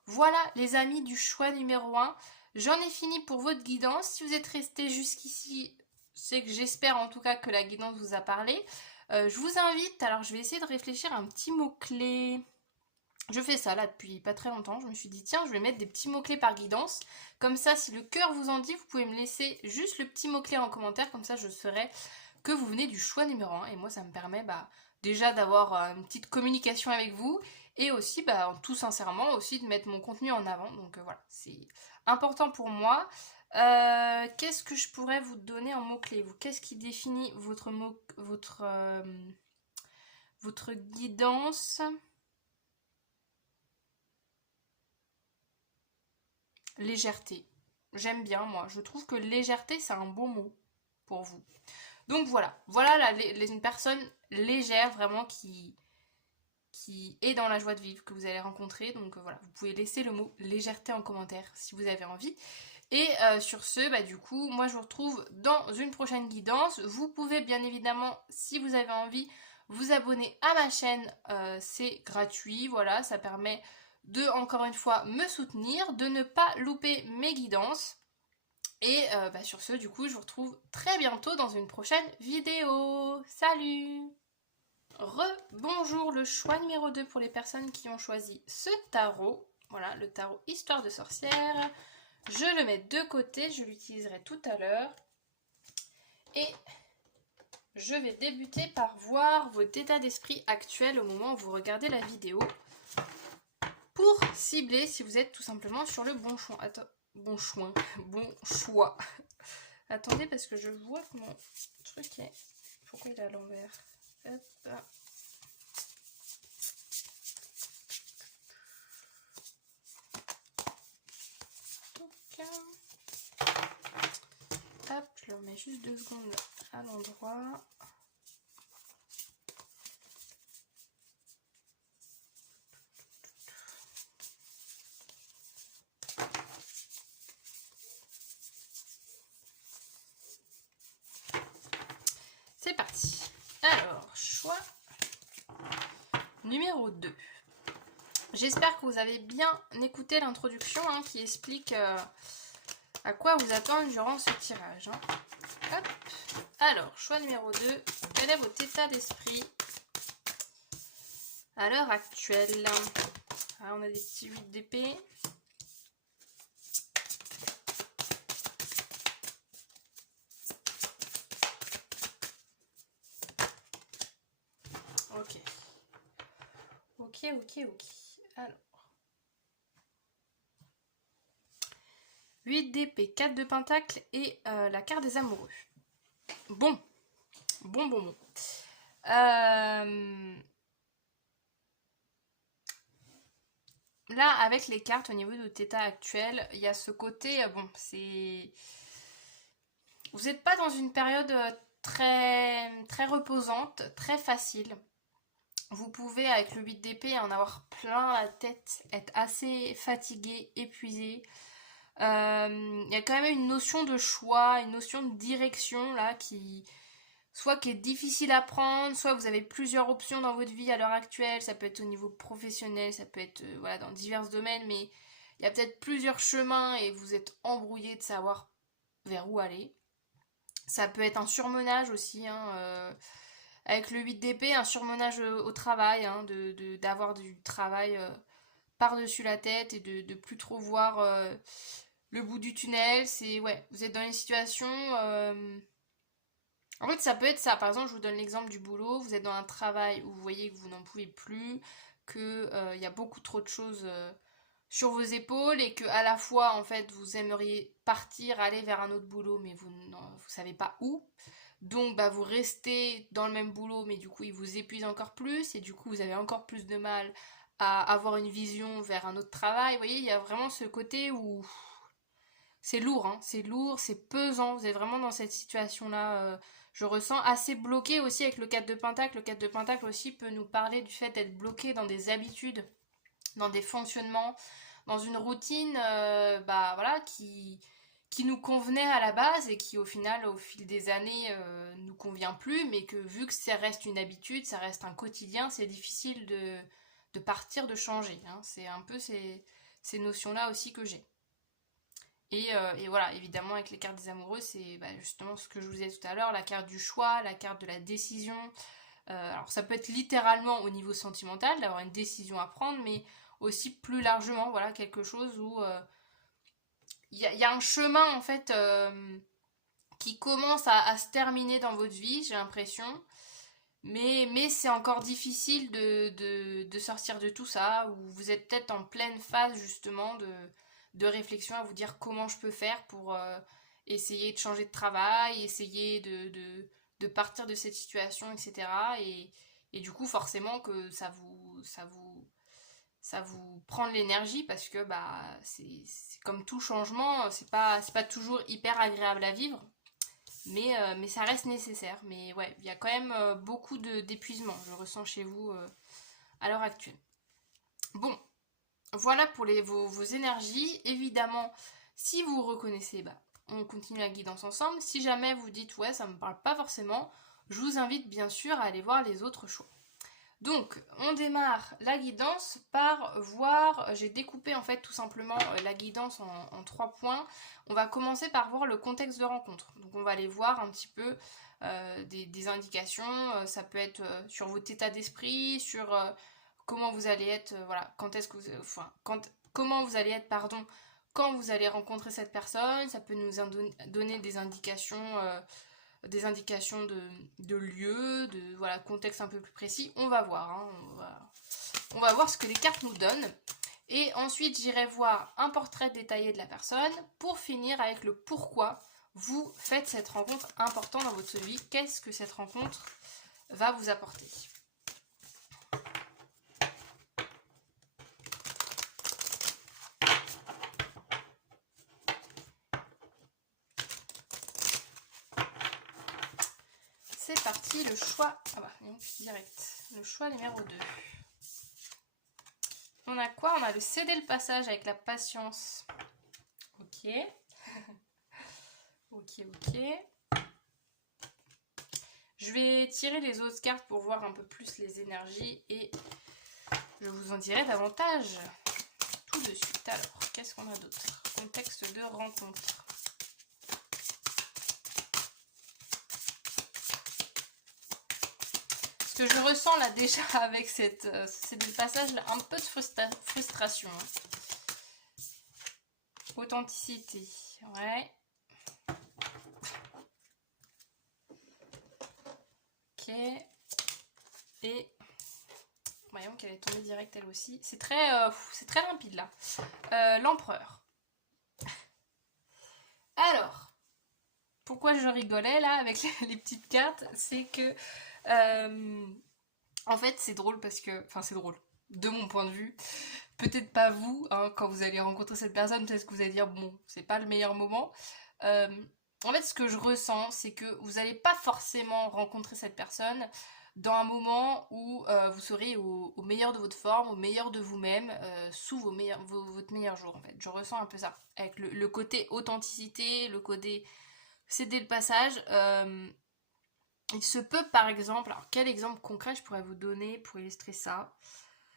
Voilà les amis du choix numéro 1. J'en ai fini pour votre guidance. Si vous êtes resté jusqu'ici, c'est que j'espère en tout cas que la guidance vous a parlé. Je vous invite, alors je vais essayer de réfléchir à un petit mot-clé. Je fais ça là depuis pas très longtemps. Je me suis dit tiens, je vais mettre des petits mots-clés par guidance. Comme ça, si le cœur vous en dit, vous pouvez me laisser juste le petit mot-clé en commentaire. Comme ça, je saurai que vous venez du choix numéro 1. Et moi, ça me permet déjà d'avoir une petite communication avec vous. Et aussi, tout sincèrement, aussi de mettre mon contenu en avant. Donc voilà, c'est important pour moi. Qu'est-ce que je pourrais vous donner en mots-clés? Qu'est-ce qui définit votre guidance? Légèreté. J'aime bien, moi. Je trouve que légèreté, c'est un beau mot pour vous. Donc voilà une personne légère, vraiment, qui est dans la joie de vivre, que vous allez rencontrer. Donc voilà, vous pouvez laisser le mot légèreté en commentaire si vous avez envie. Et sur ce, du coup, moi je vous retrouve dans une prochaine guidance. Vous pouvez bien évidemment, si vous avez envie, vous abonner à ma chaîne. C'est gratuit, voilà, ça permet de, encore une fois, me soutenir, de ne pas louper mes guidances. Et sur ce, du coup, je vous retrouve très bientôt dans une prochaine vidéo. Salut! Bonjour, le choix numéro 2 pour les personnes qui ont choisi ce tarot. Voilà, le tarot Histoire de sorcière. Je le mets de côté, je l'utiliserai tout à l'heure. Et je vais débuter par voir votre état d'esprit actuel au moment où vous regardez la vidéo. pour cibler si vous êtes tout simplement sur le bon choix. Attends, bon choix. Attendez parce que je vois que mon truc est... Pourquoi il est à l'envers? Hop. Hop, je le remets juste 2 secondes à l'endroit. C'est parti. Alors, choix numéro 2. J'espère que vous avez bien écouté l'introduction qui explique à quoi vous attendre durant ce tirage. Hop. Alors, choix numéro 2. Quel est votre état d'esprit à l'heure actuelle? Ah, on a des petits 8 d'épée. Ok. Alors. 8 d'épée, 4 de pentacle et la carte des amoureux. Bon. Là, avec les cartes au niveau de votre état actuel, il y a ce côté, bon, c'est... Vous n'êtes pas dans une période très, très reposante, très facile. Vous pouvez, avec le 8 d'épée, en avoir plein la tête, être assez fatigué, épuisé. Il y a quand même une notion de choix, une notion de direction, là, qui est difficile à prendre, soit vous avez plusieurs options dans votre vie à l'heure actuelle, ça peut être au niveau professionnel, ça peut être voilà, dans divers domaines, mais il y a peut-être plusieurs chemins et vous êtes embrouillé de savoir vers où aller. Ça peut être un surmenage aussi, avec le 8 d'épée, un surmenage au travail, d'avoir du travail par-dessus la tête et de plus trop voir le bout du tunnel. C'est, ouais, vous êtes dans une situation... En fait, ça peut être ça. Par exemple, je vous donne l'exemple du boulot. Vous êtes dans un travail où vous voyez que vous n'en pouvez plus, qu'il y a beaucoup trop de choses sur vos épaules et que à la fois, en fait, vous aimeriez partir, aller vers un autre boulot, mais vous savez pas où. Donc, bah, vous restez dans le même boulot, mais du coup, il vous épuise encore plus et du coup, vous avez encore plus de mal à avoir une vision vers un autre travail. Vous voyez, il y a vraiment ce côté où c'est lourd, c'est pesant. Vous êtes vraiment dans cette situation-là. Je ressens assez bloqué aussi avec le 4 de Pentacle. Le 4 de Pentacle aussi peut nous parler du fait d'être bloqué dans des habitudes, dans des fonctionnements, dans une routine bah, voilà, qui nous convenait à la base et qui au final, au fil des années, nous convient plus, mais que vu que ça reste une habitude, ça reste un quotidien, c'est difficile de partir, de changer. C'est un peu ces notions-là aussi que j'ai. Et voilà, évidemment, avec les cartes des amoureux, c'est justement ce que je vous disais tout à l'heure, la carte du choix, la carte de la décision. Alors ça peut être littéralement au niveau sentimental, d'avoir une décision à prendre, mais aussi plus largement, voilà, quelque chose où il y a un chemin en fait qui commence à se terminer dans votre vie, j'ai l'impression. Mais c'est encore difficile de sortir de tout ça, où vous êtes peut-être en pleine phase justement de réflexion à vous dire comment je peux faire pour essayer de changer de travail, essayer de partir de cette situation, etc. Et du coup, forcément que ça vous prend de l'énergie parce que bah, c'est comme tout changement, c'est pas toujours hyper agréable à vivre. Mais ça reste nécessaire. Mais ouais, il y a quand même beaucoup d'épuisement, je ressens chez vous à l'heure actuelle. Bon, voilà pour vos énergies. Évidemment, si vous reconnaissez, bah, on continue la guidance ensemble. Si jamais vous dites ouais, ça me parle pas forcément, je vous invite bien sûr à aller voir les autres choix. Donc, on démarre la guidance par voir, j'ai découpé en fait tout simplement la guidance en 3 points. On va commencer par voir le contexte de rencontre. Donc, on va aller voir un petit peu des indications. Ça peut être sur votre état d'esprit, sur comment vous allez être, voilà, comment vous allez être, pardon, quand vous allez rencontrer cette personne. Ça peut nous donner des indications de lieu, de voilà, contexte un peu plus précis. On va voir, on va voir ce que les cartes nous donnent. Et ensuite, j'irai voir un portrait détaillé de la personne pour finir avec le pourquoi vous faites cette rencontre importante dans votre vie. Qu'est-ce que cette rencontre va vous apporter? C'est parti, le choix... Ah bah, non, direct. Le choix numéro 2. On a quoi? On a le céder le passage avec la patience. Ok. Ok. Je vais tirer les autres cartes pour voir un peu plus les énergies et je vous en dirai davantage tout de suite. Alors, qu'est-ce qu'on a d'autre? Contexte de rencontre. Ce que je ressens là déjà avec c'est le passage là, un peu de frustration. Hein. Authenticité, ouais. Ok. Et voyons qu'elle est tombée directe elle aussi. C'est très limpide là. L'empereur. Alors, pourquoi je rigolais là avec les petites cartes, c'est que en fait c'est drôle parce que, enfin c'est drôle de mon point de vue, peut-être pas vous, hein, quand vous allez rencontrer cette personne, peut-être que vous allez dire bon c'est pas le meilleur moment. En fait ce que je ressens c'est que vous n'allez pas forcément rencontrer cette personne dans un moment où vous serez au meilleur de votre forme, au meilleur de vous-même, sous votre meilleur jour en fait. Je ressens un peu ça, avec le côté authenticité, le côté céder le passage. Il se peut par exemple, alors quel exemple concret je pourrais vous donner pour illustrer ça?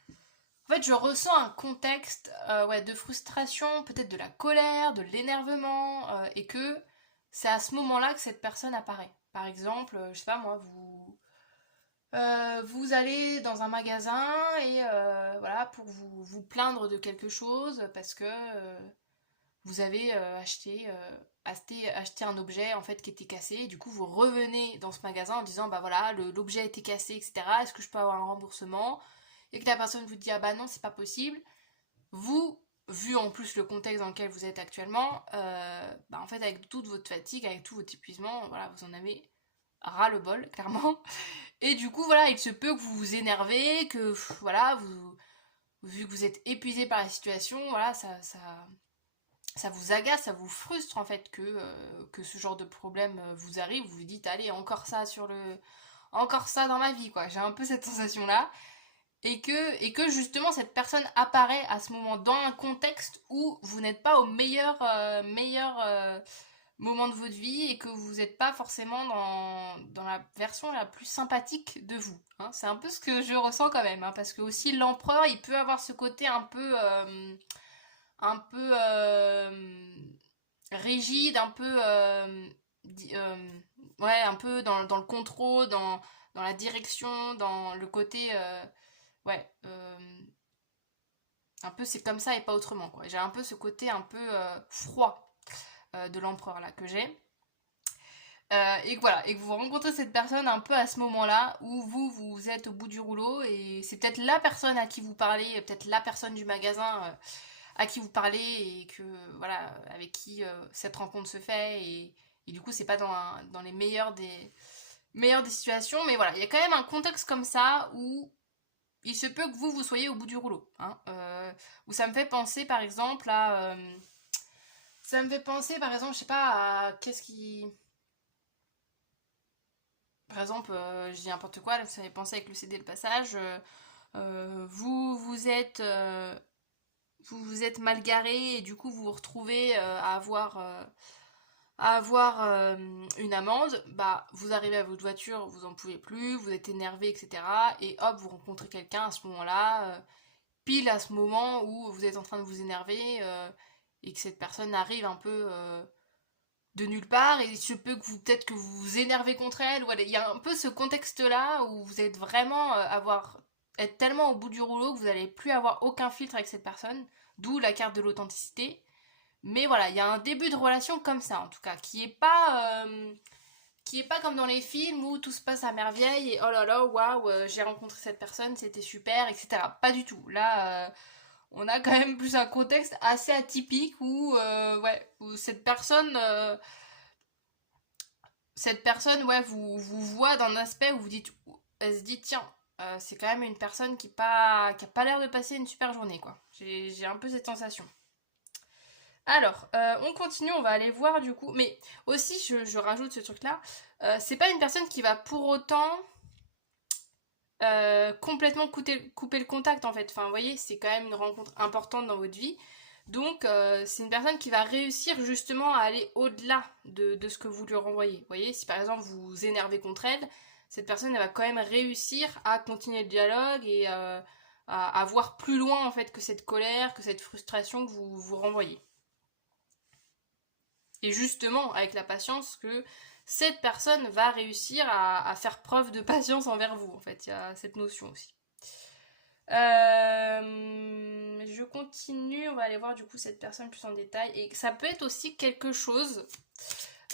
En fait, je ressens un contexte de frustration, peut-être de la colère, de l'énervement, et que c'est à ce moment-là que cette personne apparaît. Par exemple, je sais pas moi, vous allez dans un magasin et voilà pour vous plaindre de quelque chose parce que vous avez acheté un objet en fait qui était cassé. Et du coup, vous revenez dans ce magasin en disant bah voilà l'objet a été cassé, etc. Est-ce que je peux avoir un remboursement? Et que la personne vous dit ah bah non c'est pas possible. Vous, vu en plus le contexte dans lequel vous êtes actuellement, bah en fait avec toute votre fatigue, avec tout votre épuisement, voilà vous en avez ras le bol clairement. Et du coup voilà il se peut que vous vous énervez, que voilà vu que vous êtes épuisé par la situation, voilà ça vous agace, ça vous frustre en fait que ce genre de problème vous arrive, vous vous dites allez encore ça dans ma vie quoi. J'ai un peu cette sensation là et que justement cette personne apparaît à ce moment dans un contexte où vous n'êtes pas au meilleur moment de votre vie et que vous n'êtes pas forcément dans la version la plus sympathique de vous. Hein. C'est un peu ce que je ressens quand même, hein, parce que aussi l'empereur il peut avoir ce côté un peu rigide, ouais, un peu dans le contrôle, dans la direction, dans le côté, ouais, un peu c'est comme ça et pas autrement, quoi. J'ai un peu ce côté un peu froid de l'empereur là que j'ai. Et que voilà, et que vous rencontrez cette personne un peu à ce moment-là où vous êtes au bout du rouleau et c'est peut-être la personne à qui vous parlez, peut-être la personne du magasin à qui vous parlez et que voilà avec qui cette rencontre se fait et du coup c'est pas dans les meilleures des situations mais voilà il y a quand même un contexte comme ça où il se peut que vous soyez au bout du rouleau hein, où ça me fait penser par exemple je sais pas à qu'est-ce qui par exemple je dis n'importe quoi là, ça me fait penser avec le CD le passage vous êtes mal garé et du coup vous vous retrouvez à avoir une amende, bah vous arrivez à votre voiture, vous en pouvez plus, vous êtes énervé, etc. Et hop, vous rencontrez quelqu'un à ce moment-là, pile à ce moment où vous êtes en train de vous énerver et que cette personne arrive un peu de nulle part et il se peut que peut-être que vous vous énervez contre elle. Voilà, il y a un peu ce contexte-là où vous êtes vraiment être tellement au bout du rouleau que vous n'allez plus avoir aucun filtre avec cette personne, d'où la carte de l'authenticité. Mais voilà, il y a un début de relation comme ça, en tout cas, qui est pas comme dans les films où tout se passe à merveille et oh là là, waouh, j'ai rencontré cette personne, c'était super, etc. Pas du tout. Là, on a quand même plus un contexte assez atypique où, où cette personne ouais, vous voit d'un aspect où vous dites, elle se dit, tiens, c'est quand même une personne qui a pas l'air de passer une super journée, quoi. J'ai un peu cette sensation. Alors, on continue, on va aller voir du coup. Mais aussi, je rajoute ce truc-là. C'est pas une personne qui va pour autant complètement couper le contact en fait. Enfin, vous voyez, c'est quand même une rencontre importante dans votre vie. Donc, c'est une personne qui va réussir justement à aller au-delà de ce que vous lui renvoyez. Vous voyez, si par exemple vous vous énervez contre elle, cette personne elle va quand même réussir à continuer le dialogue et à voir plus loin en fait que cette colère, que cette frustration que vous vous renvoyez. Et justement, avec la patience, que cette personne va réussir à faire preuve de patience envers vous. En fait, il y a cette notion aussi. Je continue, on va aller voir du coup cette personne plus en détail. Et ça peut être aussi quelque chose,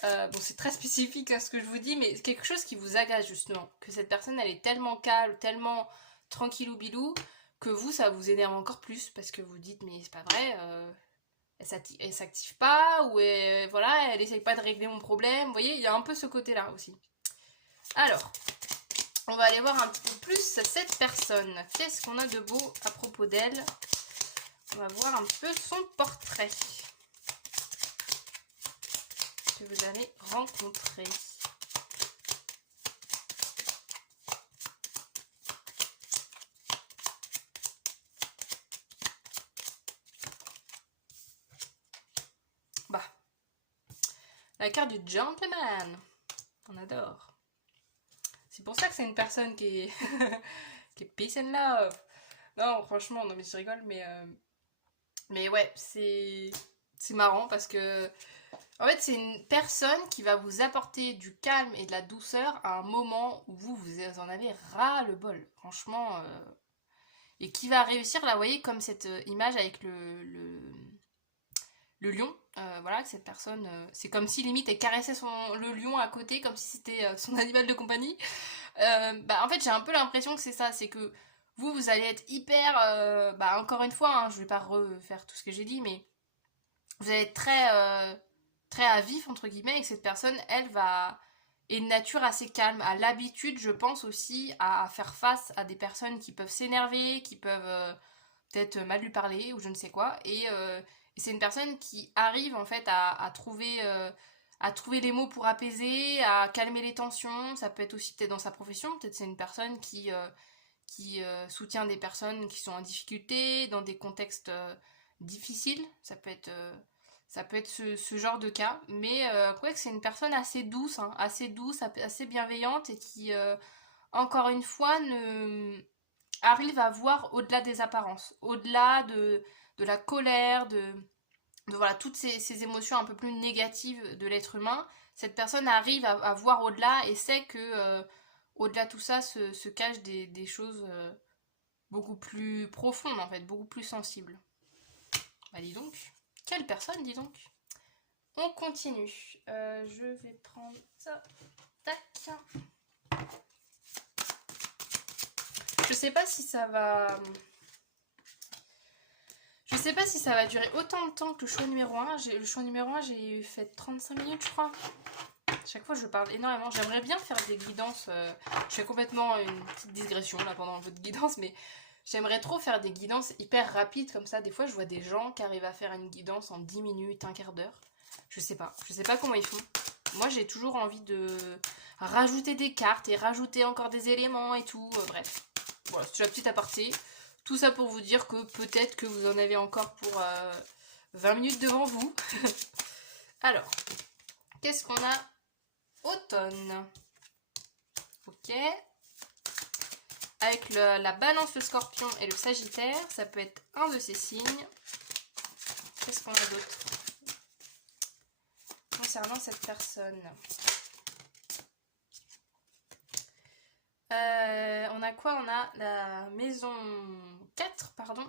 bon c'est très spécifique à ce que je vous dis, mais quelque chose qui vous agace justement. Que cette personne elle est tellement calme, tellement tranquillou bilou, que vous ça vous énerve encore plus parce que vous dites mais c'est pas vrai, elle s'active pas ou voilà, elle essaye pas de régler mon problème. Vous voyez, il y a un peu ce côté-là aussi. Alors, on va aller voir un petit peu plus cette personne. Qu'est-ce qu'on a de beau à propos d'elle? On va voir un peu son portrait que vous avez rencontré. Bah, la carte du gentleman. On adore. C'est pour ça que c'est une personne qui est, qui est peace and love. Non, franchement, non mais je rigole, mais ouais, c'est marrant parce que en fait, c'est une personne qui va vous apporter du calme et de la douceur à un moment où vous en avez ras le bol. Franchement, et qui va réussir, là, vous voyez, comme cette image avec le lion. Voilà, que cette personne, c'est comme si limite elle caressait le lion à côté, comme si c'était son animal de compagnie. Bah, en fait, j'ai un peu l'impression que c'est ça, c'est que vous allez être hyper, bah, encore une fois, hein, je vais pas refaire tout ce que j'ai dit, mais vous allez être très à vif, entre guillemets, et que cette personne, elle est de nature assez calme, a l'habitude, je pense aussi, à faire face à des personnes qui peuvent s'énerver, qui peuvent peut-être mal lui parler, ou je ne sais quoi, et c'est une personne qui arrive, en fait, à trouver les mots pour apaiser, à calmer les tensions. Ça peut être aussi peut-être dans sa profession, peut-être c'est une personne qui soutient des personnes qui sont en difficulté, dans des contextes difficiles. Ça peut être ce genre de cas, mais ouais, que c'est une personne assez douce, hein, assez douce, assez bienveillante et qui, encore une fois, arrive à voir au-delà des apparences, au-delà de la colère, de voilà, toutes ces émotions un peu plus négatives de l'être humain. Cette personne arrive à voir au-delà et sait que au-delà de tout ça se cachent des choses beaucoup plus profondes en fait, beaucoup plus sensibles. Bah dis donc, quelle personne dis donc. On continue. Je vais prendre ça. Tac. Je sais pas si ça va... Je sais pas si ça va durer autant de temps que le choix numéro 1. Le choix numéro 1, j'ai fait 35 minutes, je crois. Chaque fois, je parle énormément. J'aimerais bien faire des guidances. Je fais complètement une petite digression là pendant votre guidance, mais j'aimerais trop faire des guidances hyper rapides comme ça. Des fois, je vois des gens qui arrivent à faire une guidance en 10 minutes, un quart d'heure. Je sais pas comment ils font. Moi, j'ai toujours envie de rajouter des cartes et rajouter encore des éléments et tout. Bref, voilà, c'est la petite aparté. Tout ça pour vous dire que peut-être que vous en avez encore pour 20 minutes devant vous. Alors, qu'est-ce qu'on a? Automne. Ok. Avec la balance, le scorpion et le sagittaire, ça peut être un de ces signes. Qu'est-ce qu'on a d'autre concernant cette personne? On a quoi? On a la maison 4, pardon.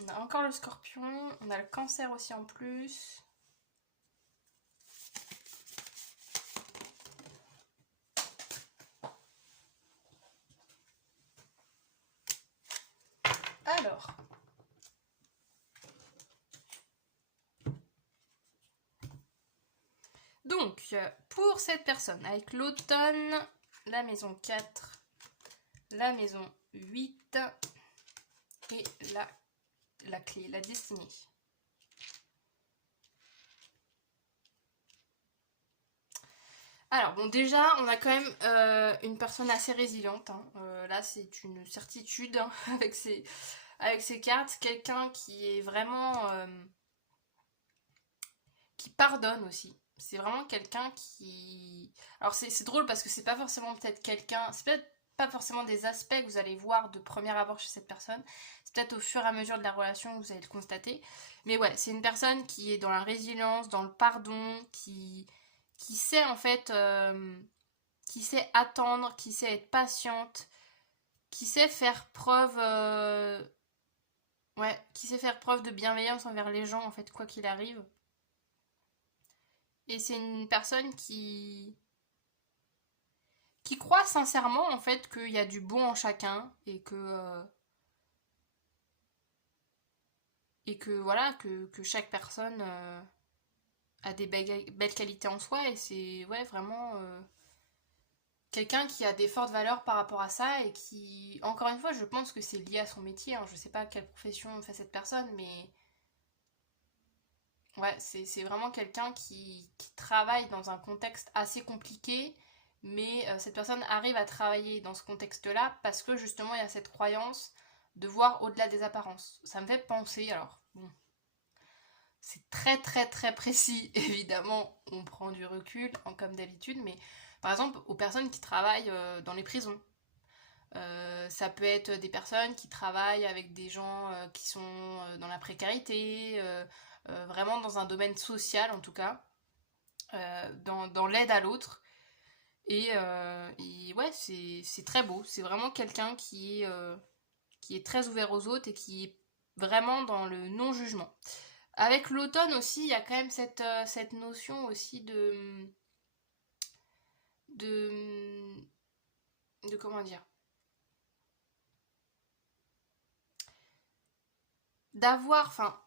On a encore le scorpion, on a le cancer aussi en plus. Alors, donc, pour cette personne, avec l'automne, la maison 4, la maison 8 et la clé, la destinée. Alors bon, déjà on a quand même une personne assez résiliente, hein. Là c'est une certitude, hein, avec ces cartes, quelqu'un qui est vraiment qui pardonne aussi. C'est vraiment quelqu'un qui... Alors c'est drôle parce que c'est pas forcément peut-être quelqu'un... C'est peut-être pas forcément des aspects que vous allez voir de premier abord chez cette personne. C'est peut-être au fur et à mesure de la relation que vous allez le constater. Mais ouais, c'est une personne qui est dans la résilience, dans le pardon, qui sait en fait... qui sait attendre, qui sait être patiente, qui sait faire preuve... Ouais, qui sait faire preuve de bienveillance envers les gens en fait, quoi qu'il arrive. Et c'est une personne qui croit sincèrement en fait qu'il y a du bon en chacun et que voilà que chaque personne a des belles qualités en soi et c'est ouais vraiment quelqu'un qui a des fortes valeurs par rapport à ça et qui encore une fois je pense que c'est lié à son métier, hein. Je sais pas quelle profession fait cette personne mais ouais, c'est vraiment quelqu'un qui travaille dans un contexte assez compliqué, mais cette personne arrive à travailler dans ce contexte-là parce que justement il y a cette croyance de voir au-delà des apparences. Ça me fait penser, alors, bon, c'est très très très précis, évidemment, on prend du recul, comme d'habitude, mais par exemple aux personnes qui travaillent dans les prisons. Ça peut être des personnes qui travaillent avec des gens qui sont dans la précarité, vraiment dans un domaine social en tout cas, dans l'aide à l'autre. Et ouais, c'est très beau. C'est vraiment quelqu'un qui est très ouvert aux autres et qui est vraiment dans le non-jugement. Avec l'automne aussi, il y a quand même cette notion aussi de, de comment dire, d'avoir, enfin,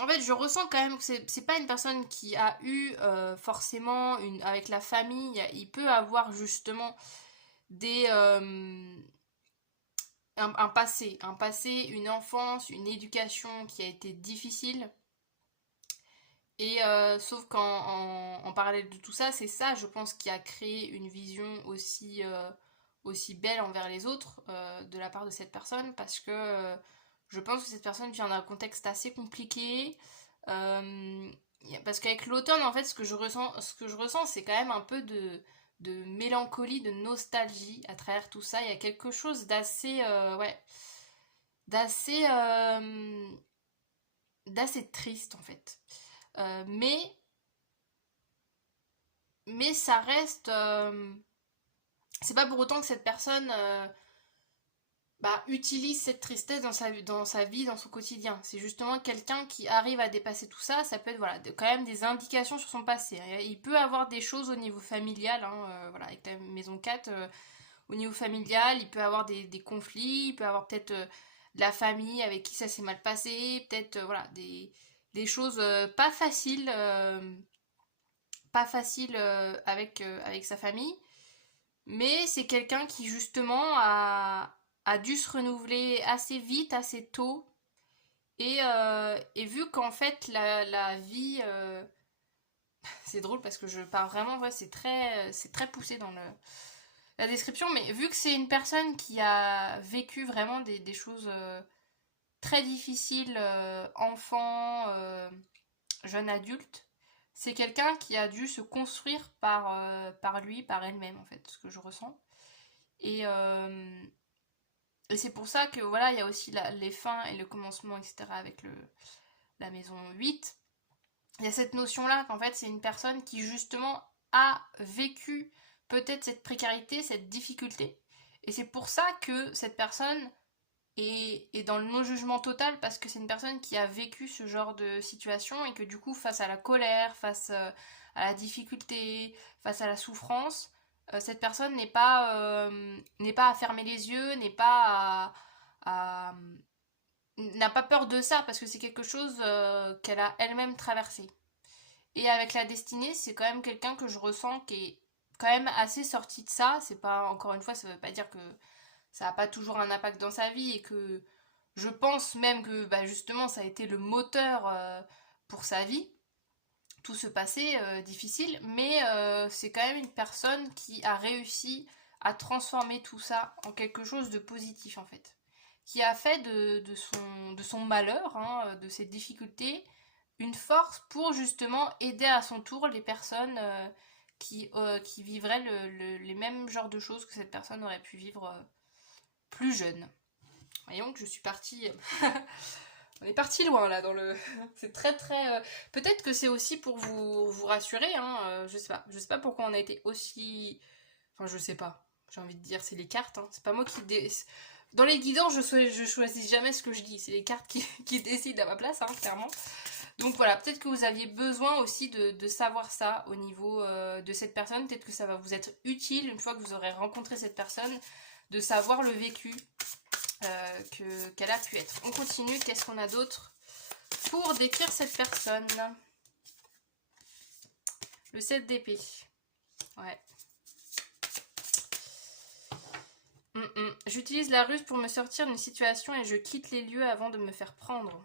en fait, je ressens quand même que c'est pas une personne qui a eu forcément avec la famille. Il peut avoir justement des un passé, une enfance, une éducation qui a été difficile. Et sauf qu'en parallèle de tout ça, c'est ça, je pense, qui a créé une vision aussi belle envers les autres de la part de cette personne, parce que je pense que cette personne vient d'un contexte assez compliqué. euh, Parce qu'avec l'automne, en fait, ce que je ressens, c'est quand même un peu de mélancolie, de nostalgie à travers tout ça. Il y a quelque chose d'assez, ouais, d'assez, d'assez triste en fait. Euh, mais, mais ça reste. C'est pas pour autant que cette personne utilise cette tristesse dans sa vie, dans son quotidien. C'est justement quelqu'un qui arrive à dépasser tout ça. Ça peut être voilà, quand même des indications sur son passé. Il peut avoir des choses au niveau familial, hein, voilà, avec la maison 4, au niveau familial, il peut avoir des conflits, il peut avoir peut-être de la famille avec qui ça s'est mal passé, peut-être voilà, des choses pas faciles avec sa famille. Mais c'est quelqu'un qui justement a dû se renouveler assez vite, assez tôt. Et vu qu'en fait la vie... c'est drôle parce que je parle vraiment, ouais, c'est très poussé dans la description, mais vu que c'est une personne qui a vécu vraiment des choses très difficiles, enfant, jeune adulte, c'est quelqu'un qui a dû se construire par lui, par elle-même en fait, ce que je ressens. Et, euh, et c'est pour ça que voilà, il y a aussi les fins et le commencement, etc. avec la maison 8. Il y a cette notion-là qu'en fait c'est une personne qui justement a vécu peut-être cette précarité, cette difficulté. Et c'est pour ça que cette personne est dans le non-jugement total parce que c'est une personne qui a vécu ce genre de situation et que du coup face à la colère, face à la difficulté, face à la souffrance, cette personne n'est pas à fermer les yeux, n'est pas à, n'a pas peur de ça parce que c'est quelque chose qu'elle a elle-même traversé. Et avec la destinée, c'est quand même quelqu'un que je ressens qui est quand même assez sorti de ça. C'est pas, encore une fois, ça veut pas dire que ça n'a pas toujours un impact dans sa vie et que je pense même que bah, justement ça a été le moteur pour sa vie. Tout ce passé difficile, mais c'est quand même une personne qui a réussi à transformer tout ça en quelque chose de positif en fait. Qui a fait de son malheur, hein, de ses difficultés, une force pour justement aider à son tour les personnes qui vivraient les mêmes genres de choses que cette personne aurait pu vivre plus jeune. Voyons que je suis partie. On est parti loin là dans le. C'est très très. Peut-être que c'est aussi pour vous rassurer, hein. Je sais pas. Je sais pas pourquoi on a été aussi. Enfin, je sais pas. J'ai envie de dire, c'est les cartes, hein. C'est pas moi qui. Dans les guidants, je choisis jamais ce que je dis. C'est les cartes qui décident à ma place, hein, clairement. Donc voilà, peut-être que vous aviez besoin aussi de savoir ça au niveau de cette personne. Peut-être que ça va vous être utile une fois que vous aurez rencontré cette personne, de savoir le vécu qu'elle a pu être. On continue, qu'est-ce qu'on a d'autre pour décrire cette personne? Le 7 d'épée. Ouais. J'utilise la ruse pour me sortir d'une situation et je quitte les lieux avant de me faire prendre.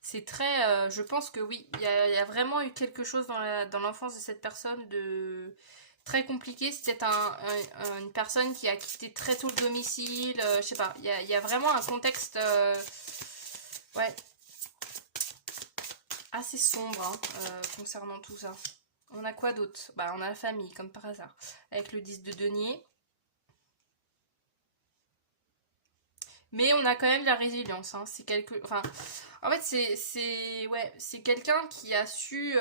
C'est très... je pense que oui, il y a vraiment eu quelque chose dans l'enfance de cette personne de très compliqué. C'était une personne qui a quitté très tôt le domicile. Je sais pas, il y a vraiment un contexte ouais, assez sombre hein, concernant tout ça. On a quoi d'autre? Bah, on a la famille, comme par hasard. Avec le 10 de denier. Mais on a quand même de la résilience. Hein. C'est enfin, en fait, c'est quelqu'un qui a su.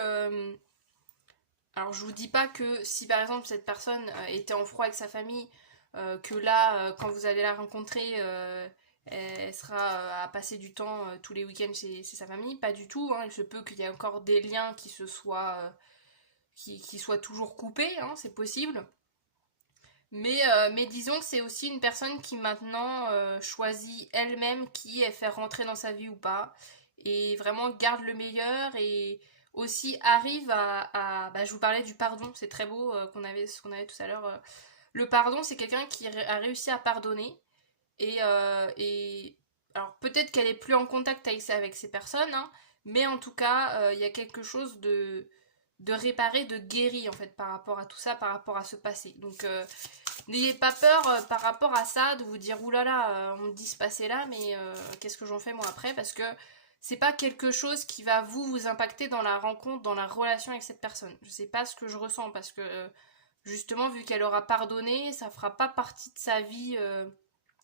Alors, je vous dis pas que si par exemple cette personne était en froid avec sa famille, que là, quand vous allez la rencontrer, elle sera à passer du temps tous les week-ends chez sa famille. Pas du tout. Hein. Il se peut qu'il y ait encore des liens qui se soient, qui soient toujours coupés. Hein, c'est possible. Mais disons que c'est aussi une personne qui maintenant choisit elle-même qui elle fait rentrer dans sa vie ou pas. Et vraiment garde le meilleur et aussi arrive bah, je vous parlais du pardon, c'est très beau ce qu'on avait tout à l'heure. Le pardon, c'est quelqu'un qui a réussi à pardonner. Et alors peut-être qu'elle est plus en contact avec ces personnes, hein, mais en tout cas, il y a quelque chose de réparé, de guéri en fait par rapport à tout ça, par rapport à ce passé. Donc n'ayez pas peur par rapport à ça de vous dire oulala, on me dit ce passé là, mais qu'est-ce que j'en fais moi après? Parce que c'est pas quelque chose qui va vous impacter dans la rencontre, dans la relation avec cette personne. Je sais pas ce que je ressens parce que justement vu qu'elle aura pardonné, ça fera pas partie de sa vie.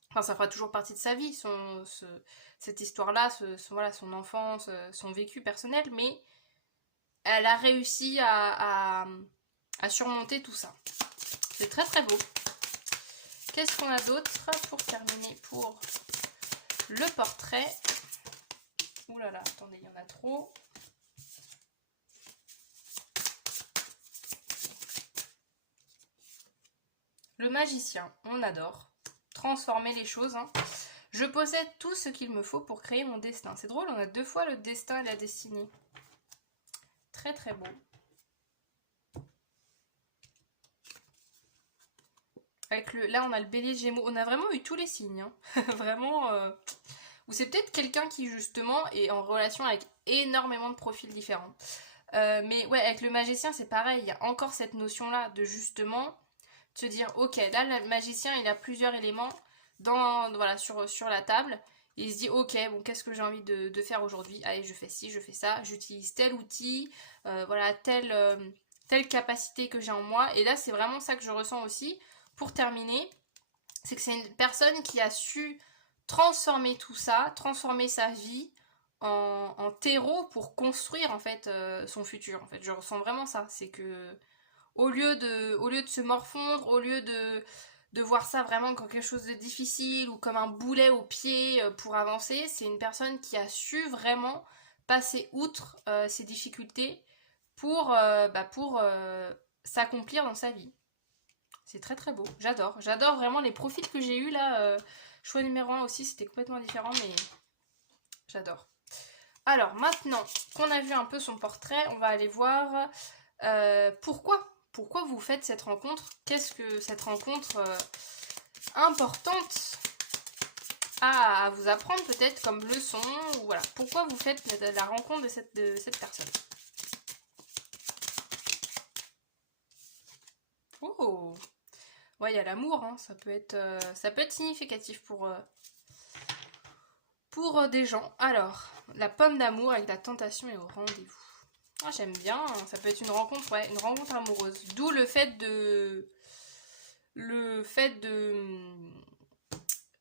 Enfin, ça fera toujours partie de sa vie, cette histoire-là, voilà, son enfance, son vécu personnel, mais elle a réussi à surmonter tout ça. C'est très très beau. Qu'est-ce qu'on a d'autre pour terminer pour le portrait? Ouh là là, attendez, il y en a trop. Le magicien, on adore. Transformer les choses. Hein. Je possède tout ce qu'il me faut pour créer mon destin. C'est drôle, on a 2 fois le destin et la destinée. Très très beau. Là, on a le bélier gémeaux. On a vraiment eu tous les signes. Hein. Vraiment. Ou c'est peut-être quelqu'un qui, justement, est en relation avec énormément de profils différents. Mais ouais, avec le magicien, c'est pareil. Il y a encore cette notion-là de, justement, se dire, ok, là, le magicien, il a plusieurs éléments voilà, sur la table. Et il se dit, ok, bon, qu'est-ce que j'ai envie de faire aujourd'hui? Allez, je fais ci, je fais ça. J'utilise tel outil. Voilà, telle capacité que j'ai en moi. Et là, c'est vraiment ça que je ressens aussi. Pour terminer, c'est que c'est une personne qui a su transformer tout ça, transformer sa vie en terreau pour construire en fait son futur. En fait, je ressens vraiment ça. C'est que au lieu de se morfondre, au lieu de voir ça vraiment comme quelque chose de difficile ou comme un boulet au pied pour avancer, c'est une personne qui a su vraiment passer outre ses difficultés pour s'accomplir dans sa vie. C'est très très beau, j'adore vraiment les profils que j'ai eu là, Choix numéro 1 aussi, c'était complètement différent, mais j'adore. Alors, maintenant qu'on a vu un peu son portrait, on va aller voir pourquoi vous faites cette rencontre. Qu'est-ce que cette rencontre importante à vous apprendre peut-être comme leçon, ou voilà, pourquoi vous faites la rencontre de cette personne. Oh, ouais, il y a l'amour, hein. Ça peut être significatif pour des gens. Alors, la pomme d'amour avec la tentation et au rendez-vous. Ah, j'aime bien, hein. Ça peut être une rencontre, ouais, une rencontre amoureuse. D'où le fait de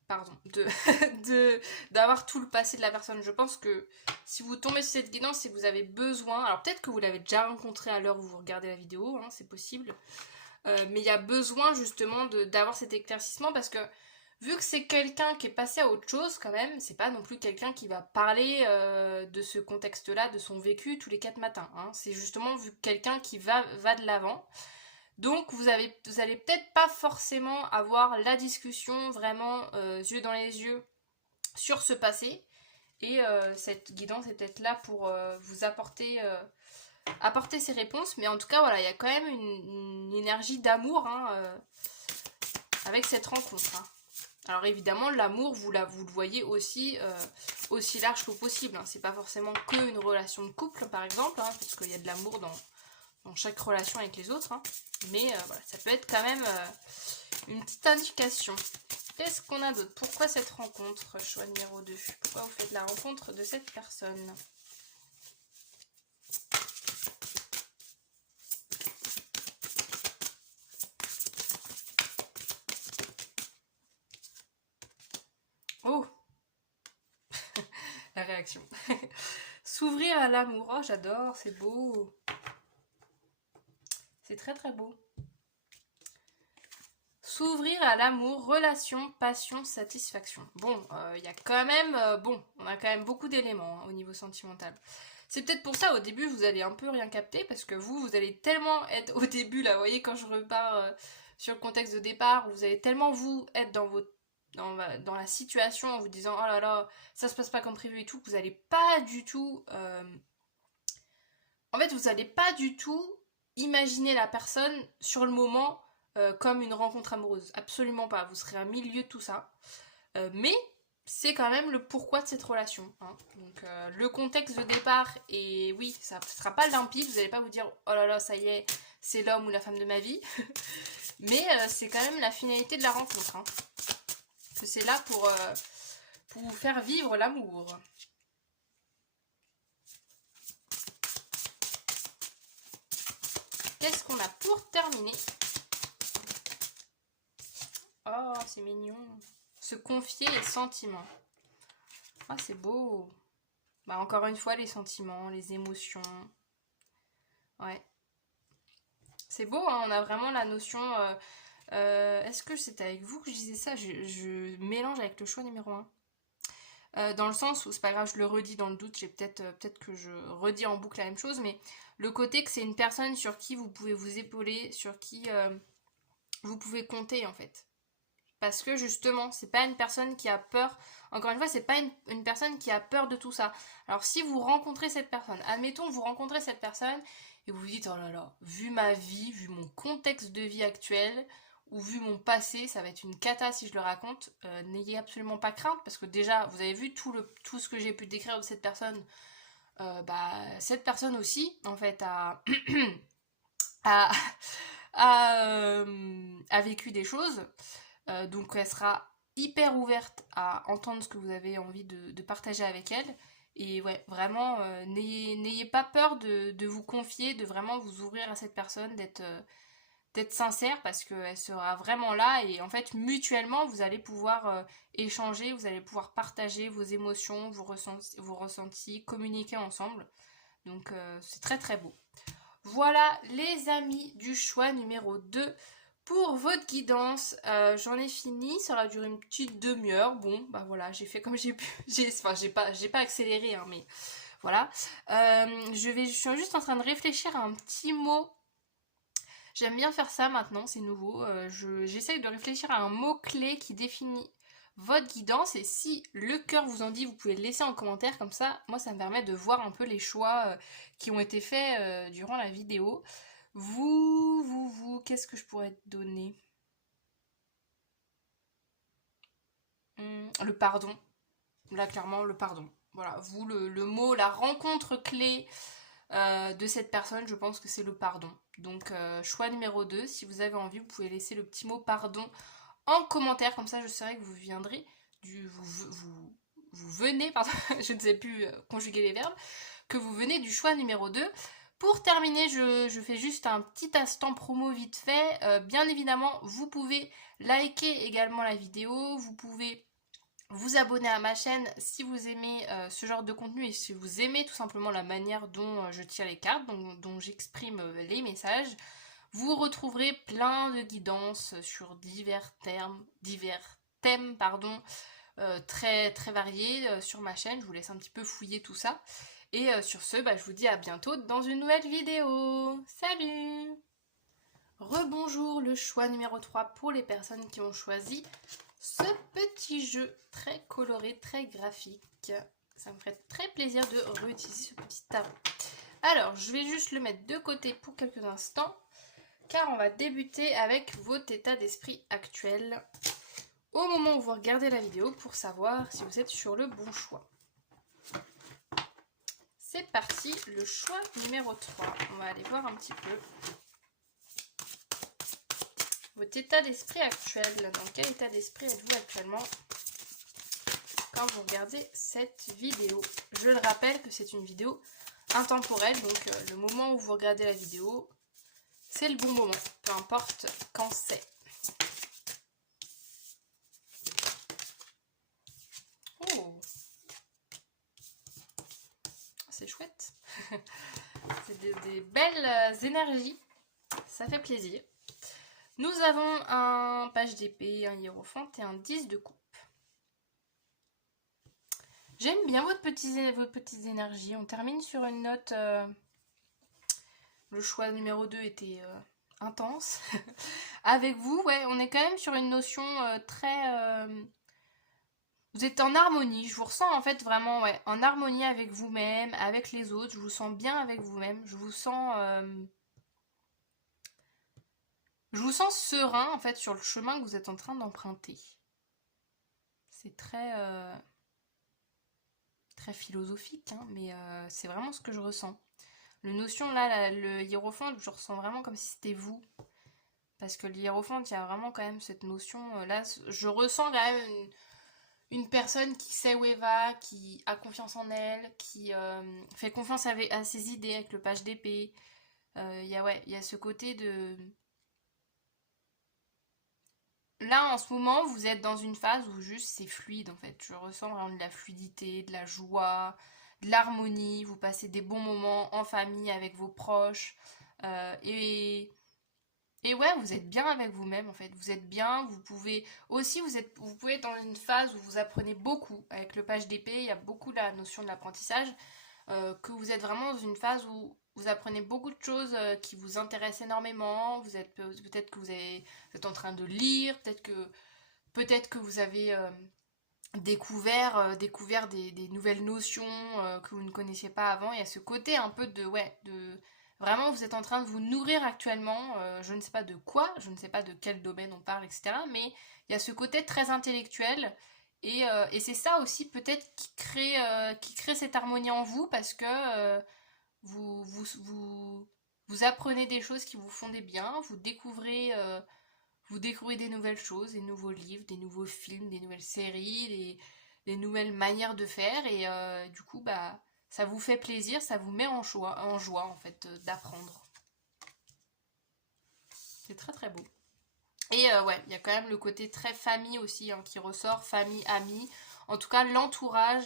pardon, d'avoir tout le passé de la personne. Je pense que si vous tombez sur cette guidance, c'est que vous avez besoin, alors peut-être que vous l'avez déjà rencontré à l'heure où vous regardez la vidéo, hein, c'est possible, mais il y a besoin justement d'avoir cet éclaircissement, parce que vu que c'est quelqu'un qui est passé à autre chose quand même, c'est pas non plus quelqu'un qui va parler de ce contexte-là, de son vécu tous les 4 matins, hein. C'est justement vu quelqu'un qui va de l'avant. Donc vous allez peut-être pas forcément avoir la discussion vraiment yeux dans les yeux sur ce passé. Et cette guidance est peut-être là pour vous apporter ces réponses. Mais en tout cas, voilà, il y a quand même une énergie d'amour, hein, avec cette rencontre, hein. Alors évidemment, l'amour, vous le voyez aussi large que possible, hein. C'est pas forcément qu'une relation de couple, par exemple, hein, parce qu'il y a de l'amour dans chaque relation avec les autres, hein. Mais voilà, ça peut être quand même une petite indication. Qu'est-ce qu'on a d'autre? Pourquoi cette rencontre? Choix numéro 2. Pourquoi vous faites la rencontre de cette personne? Oh, la réaction. S'ouvrir à l'amour. Oh, j'adore, c'est beau. C'est très très beau. S'ouvrir à l'amour, relation, passion, satisfaction. Bon, il y a quand même, on a quand même beaucoup d'éléments, hein, au niveau sentimental. C'est peut-être pour ça, au début, vous allez un peu rien capter, parce que vous allez tellement être au début, là, vous voyez, quand je repars sur le contexte de départ, vous allez tellement vous être dans la situation en vous disant oh là là, ça se passe pas comme prévu et tout, que vous allez pas du tout. En fait, vous allez pas du tout imaginer la personne sur le moment comme une rencontre amoureuse. Absolument pas. Vous serez à milieu de tout ça. Mais c'est quand même le pourquoi de cette relation, hein. Donc le contexte de départ, et oui, ça ne sera pas limpide. Vous n'allez pas vous dire oh là là, ça y est, c'est l'homme ou la femme de ma vie. Mais c'est quand même la finalité de la rencontre, hein. Que c'est là pour vous faire vivre l'amour. Qu'est-ce qu'on a pour terminer? Oh, c'est mignon. Se confier les sentiments. Ah, c'est beau. Bah, encore une fois, les sentiments, les émotions. Ouais. C'est beau, hein, on a vraiment la notion... est-ce que c'était avec vous que je disais ça? Je mélange avec le choix numéro 1. Dans le sens où, c'est pas grave, je le redis dans le doute, j'ai peut-être que je redis en boucle la même chose, mais le côté que c'est une personne sur qui vous pouvez vous épauler, sur qui vous pouvez compter, en fait. Parce que justement, c'est pas une personne qui a peur. Encore une fois, c'est pas une personne qui a peur de tout ça. Alors si vous rencontrez cette personne, admettons que vous rencontrez cette personne et vous vous dites oh là là, vu ma vie, vu mon contexte de vie actuel, ou vu mon passé, ça va être une cata si je le raconte, n'ayez absolument pas crainte, parce que déjà, vous avez vu tout ce que j'ai pu décrire de cette personne. Cette personne aussi, en fait, a, a vécu des choses. Donc elle sera hyper ouverte à entendre ce que vous avez envie de partager avec elle. Et ouais, vraiment, n'ayez pas peur de vous confier, de vraiment vous ouvrir à cette personne, d'être sincère, parce qu'elle sera vraiment là. Et en fait, mutuellement, vous allez pouvoir échanger, vous allez pouvoir partager vos émotions, vos ressentis, communiquer ensemble. Donc c'est très très beau. Voilà les amis du choix numéro 2. Pour votre guidance, j'en ai fini, ça aura duré une petite demi-heure. Bon, bah voilà, j'ai fait comme j'ai pu. J'ai pas accéléré, hein, mais voilà. Je suis juste en train de réfléchir à un petit mot. J'aime bien faire ça maintenant, c'est nouveau. J'essaye de réfléchir à un mot-clé qui définit votre guidance. Et si le cœur vous en dit, vous pouvez le laisser en commentaire, comme ça, moi ça me permet de voir un peu les choix qui ont été faits durant la vidéo. Qu'est-ce que je pourrais te donner? Le pardon. Là, clairement, le pardon. Voilà, vous, le mot, la rencontre clé de cette personne, je pense que c'est le pardon. Donc, choix numéro 2, si vous avez envie, vous pouvez laisser le petit mot pardon en commentaire, comme ça je saurai que vous viendrez vous venez, pardon, je ne sais plus conjuguer les verbes, que vous venez du choix numéro 2. Pour terminer, je fais juste un petit instant promo vite fait. Bien évidemment, vous pouvez liker également la vidéo, vous pouvez vous abonner à ma chaîne si vous aimez ce genre de contenu et si vous aimez tout simplement la manière dont je tire les cartes, dont j'exprime les messages. Vous retrouverez plein de guidances sur divers thèmes, très, très variés sur ma chaîne. Je vous laisse un petit peu fouiller tout ça. Et sur ce, je vous dis à bientôt dans une nouvelle vidéo. Salut! Rebonjour, le choix numéro 3 pour les personnes qui ont choisi ce petit jeu très coloré, très graphique. Ça me ferait très plaisir de réutiliser ce petit tarot. Alors, je vais juste le mettre de côté pour quelques instants, car on va débuter avec votre état d'esprit actuel au moment où vous regardez la vidéo pour savoir si vous êtes sur le bon choix. C'est parti, le choix numéro 3. On va aller voir un petit peu votre état d'esprit actuel. Dans quel état d'esprit êtes-vous actuellement quand vous regardez cette vidéo? Je le rappelle que c'est une vidéo intemporelle, donc le moment où vous regardez la vidéo, c'est le bon moment, peu importe quand c'est. Oh, c'est chouette. C'est des belles énergies, ça fait plaisir. Nous avons un page d'épée, un hiérophant et un 10 de coupe. J'aime bien vos petites énergies. On termine sur une note. Le choix numéro 2 était intense. Avec vous, ouais, on est quand même sur une notion très. Vous êtes en harmonie. Je vous ressens en fait vraiment en harmonie avec vous-même, avec les autres. Je vous sens bien avec vous-même. Je vous sens. Je vous sens serein en fait sur le chemin que vous êtes en train d'emprunter. C'est très. Très philosophique, hein, mais c'est vraiment ce que je ressens. Le notion là, le hiérophante, je ressens vraiment comme si c'était vous. Parce que le hiérophante, il y a vraiment quand même cette notion, là, je ressens quand même une personne qui sait où elle va, qui a confiance en elle, qui fait confiance à ses idées avec le page d'épée. Il y a ce côté de... Là, en ce moment, vous êtes dans une phase où juste c'est fluide, en fait. Je ressens vraiment de la fluidité, de la joie, de l'harmonie. Vous passez des bons moments en famille, avec vos proches. Et ouais, vous êtes bien avec vous-même, en fait. Vous êtes bien, vous pouvez... Aussi, vous pouvez être dans une phase où vous apprenez beaucoup. Avec le page d'épée, il y a beaucoup la notion de l'apprentissage. Que vous êtes vraiment dans une phase où vous apprenez beaucoup de choses qui vous intéressent énormément. Peut-être que vous êtes en train de lire, peut-être que vous avez découvert des nouvelles notions que vous ne connaissiez pas avant. Il y a ce côté un peu de vraiment vous êtes en train de vous nourrir actuellement. Je ne sais pas de quoi, je ne sais pas de quel domaine on parle, etc. Mais il y a ce côté très intellectuel. Et c'est ça aussi peut-être qui crée cette harmonie en vous parce que vous apprenez des choses qui vous font des biens, vous découvrez des nouvelles choses, des nouveaux livres, des nouveaux films, des nouvelles séries, des nouvelles manières de faire et du coup ça vous fait plaisir, ça vous met en joie en fait d'apprendre. C'est très très beau. Et ouais, il y a quand même le côté très famille aussi qui ressort, famille, amis. En tout cas, l'entourage,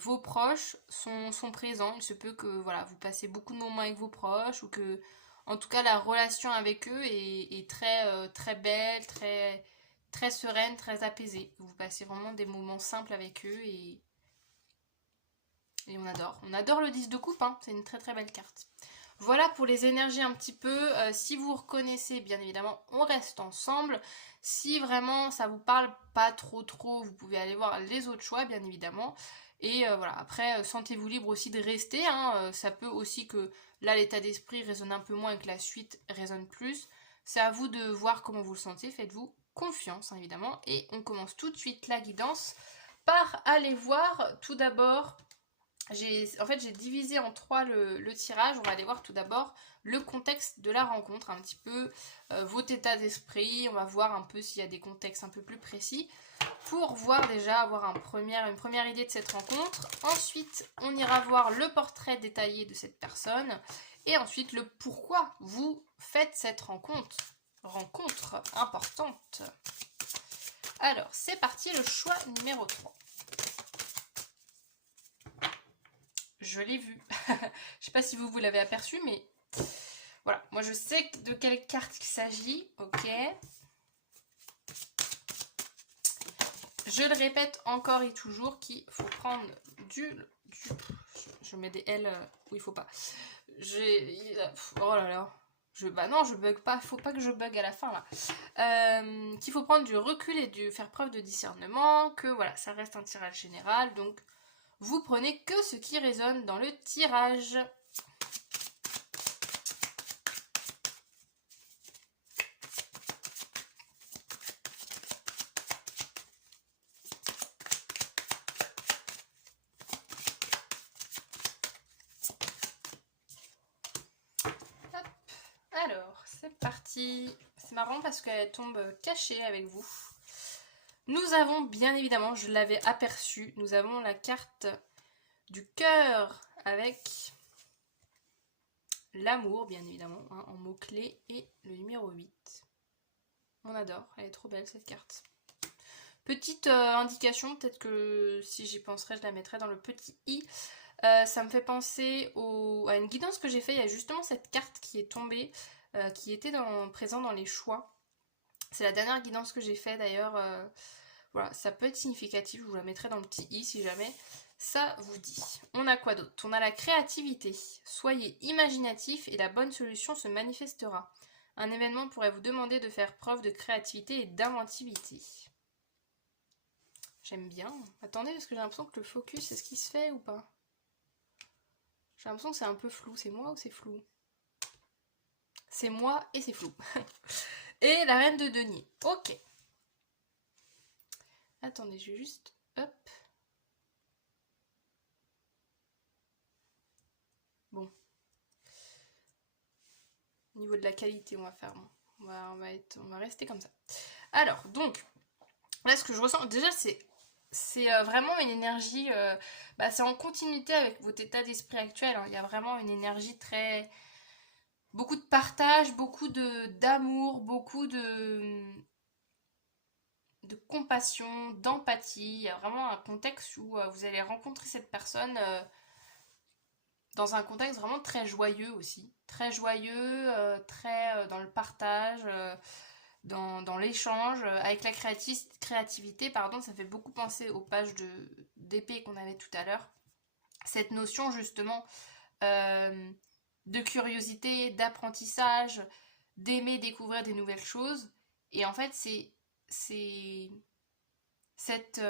vos proches sont présents. Il se peut que voilà, vous passez beaucoup de moments avec vos proches ou que, en tout cas, la relation avec eux est très, très belle, très, très sereine, très apaisée. Vous passez vraiment des moments simples avec eux et on adore. On adore le 10 de coupe, hein, c'est une très très belle carte. Voilà pour les énergies un petit peu. Si vous reconnaissez, bien évidemment, on reste ensemble. Si vraiment ça vous parle pas trop, vous pouvez aller voir les autres choix, bien évidemment. Et voilà, après, sentez-vous libre aussi de rester, hein. Ça peut aussi que là, l'état d'esprit résonne un peu moins et que la suite résonne plus. C'est à vous de voir comment vous le sentez. Faites-vous confiance, hein, évidemment. Et on commence tout de suite la guidance par aller voir tout d'abord. En fait, j'ai divisé en trois le tirage. On va aller voir tout d'abord le contexte de la rencontre, un petit peu votre état d'esprit. On va voir un peu s'il y a des contextes un peu plus précis pour voir déjà, avoir une première idée de cette rencontre. Ensuite, on ira voir le portrait détaillé de cette personne et ensuite le pourquoi vous faites cette rencontre importante. Alors, c'est parti, le choix numéro 3. Je l'ai vu. Je sais pas si vous l'avez aperçu, mais voilà. Moi, je sais de quelle carte il s'agit. Ok. Je le répète encore et toujours qu'il faut prendre je mets des L où il faut pas. Oh là là. Bah non, je bug pas. Faut pas que je bug à la fin là. Qu'il faut prendre du recul et faire preuve de discernement. Que voilà, ça reste un tirage général. Donc, vous prenez que ce qui résonne dans le tirage. Hop. Alors, c'est parti. C'est marrant parce qu'elle tombe cachée avec vous. Nous avons bien évidemment, je l'avais aperçu, nous avons la carte du cœur avec l'amour, bien évidemment, hein, en mots-clés, et le numéro 8. On adore, elle est trop belle cette carte. Petite indication, peut-être que si j'y penserais, je la mettrais dans le petit i. Ça me fait penser à une guidance que j'ai fait. Il y a justement cette carte qui est tombée, qui était présente dans les choix. C'est la dernière guidance que j'ai fait d'ailleurs. Voilà, ça peut être significatif, je vous la mettrai dans le petit i si jamais ça vous dit. On a quoi d'autre? On a la créativité. Soyez imaginatif et la bonne solution se manifestera. Un événement pourrait vous demander de faire preuve de créativité et d'inventivité. J'aime bien. Attendez, parce que j'ai l'impression que le focus, est-ce qu'il se fait ou pas? J'ai l'impression que c'est un peu flou. C'est moi ou c'est flou? C'est moi et c'est flou. Et la reine de denier. Ok. Attendez, je vais juste... Hop. Bon. Au niveau de la qualité, on va faire... On va rester comme ça. Alors, donc... Là, ce que je ressens... Déjà, c'est vraiment une énergie... c'est en continuité avec votre état d'esprit actuel. Hein. Il y a vraiment une énergie très... Beaucoup de partage, beaucoup d'amour, beaucoup de compassion, d'empathie. Il y a vraiment un contexte où vous allez rencontrer cette personne dans un contexte vraiment très joyeux aussi. Très joyeux, très dans le partage, dans l'échange. Avec la créativité, pardon, ça fait beaucoup penser aux pages d'épée qu'on avait tout à l'heure. Cette notion justement de curiosité, d'apprentissage, d'aimer découvrir des nouvelles choses. Et en fait, c'est cette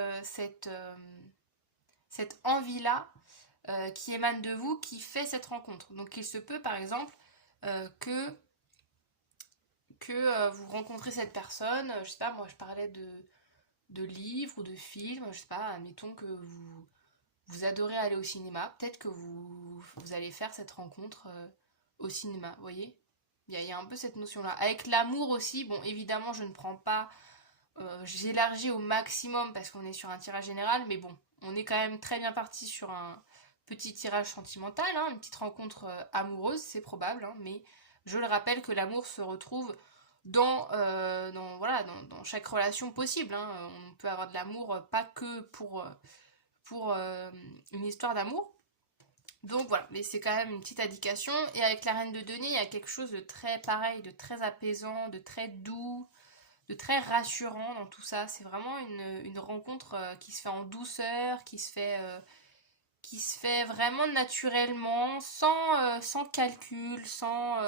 envie-là qui émane de vous qui fait cette rencontre. Donc il se peut par exemple que vous rencontrez cette personne, je sais pas, moi je parlais de livres ou de films, je sais pas, admettons que vous adorez aller au cinéma, peut-être que vous allez faire cette rencontre au cinéma, vous voyez? Il y a un peu cette notion-là. Avec l'amour aussi, bon évidemment je ne prends pas j'élargis au maximum parce qu'on est sur un tirage général, mais bon, on est quand même très bien parti sur un petit tirage sentimental, hein, une petite rencontre amoureuse, c'est probable, hein, mais je le rappelle que l'amour se retrouve dans chaque relation possible. Hein. On peut avoir de l'amour pas que pour une histoire d'amour. Donc voilà, mais c'est quand même une petite indication. Et avec la reine de denier, il y a quelque chose de très pareil, de très apaisant, de très doux, de très rassurant dans tout ça. C'est vraiment une rencontre qui se fait en douceur, qui se fait qui se fait vraiment naturellement, sans calcul, sans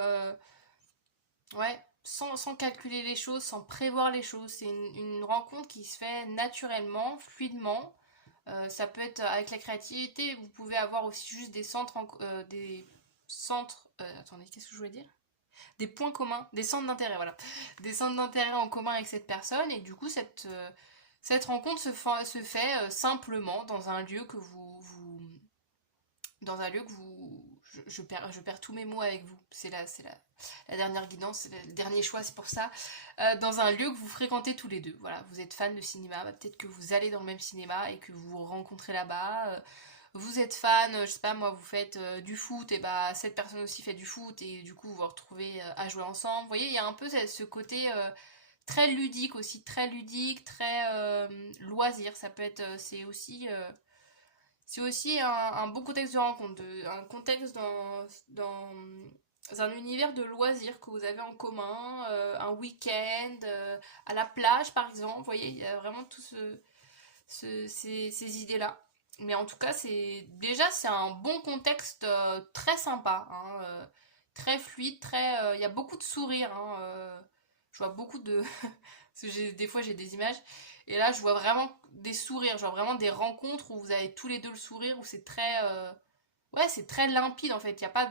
calculer les choses, sans prévoir les choses. C'est une rencontre qui se fait naturellement, fluidement. Ça peut être avec la créativité, vous pouvez avoir aussi juste attendez, qu'est-ce que je voulais dire? Des points communs, des centres d'intérêt, voilà. Des centres d'intérêt en commun avec cette personne, et du coup, cette rencontre se fait simplement dans un lieu que dans un lieu que je perds tous mes mots avec vous. La dernière guidance, c'est le dernier choix, c'est pour ça. Dans un lieu que vous fréquentez tous les deux. Voilà, vous êtes fan de cinéma, bah, peut-être que vous allez dans le même cinéma et que vous vous rencontrez là-bas. Vous êtes fan, je sais pas moi, vous faites du foot, et bah cette personne aussi fait du foot, et du coup vous vous retrouvez à jouer ensemble. Vous voyez, il y a un peu ce côté très ludique aussi, très ludique, très loisir. Ça peut être, c'est aussi un beau contexte de rencontre, un contexte dans un univers de loisirs que vous avez en commun, un week-end, à la plage par exemple. Vous voyez, il y a vraiment tout ces idées-là. Mais en tout cas, c'est un bon contexte très sympa, hein, très fluide, il y a beaucoup de sourires. Hein, je vois beaucoup de... Parce que des fois j'ai des images, et là je vois vraiment des sourires, genre vraiment des rencontres où vous avez tous les deux le sourire, où c'est très... Ouais, c'est très limpide en fait, il n'y a pas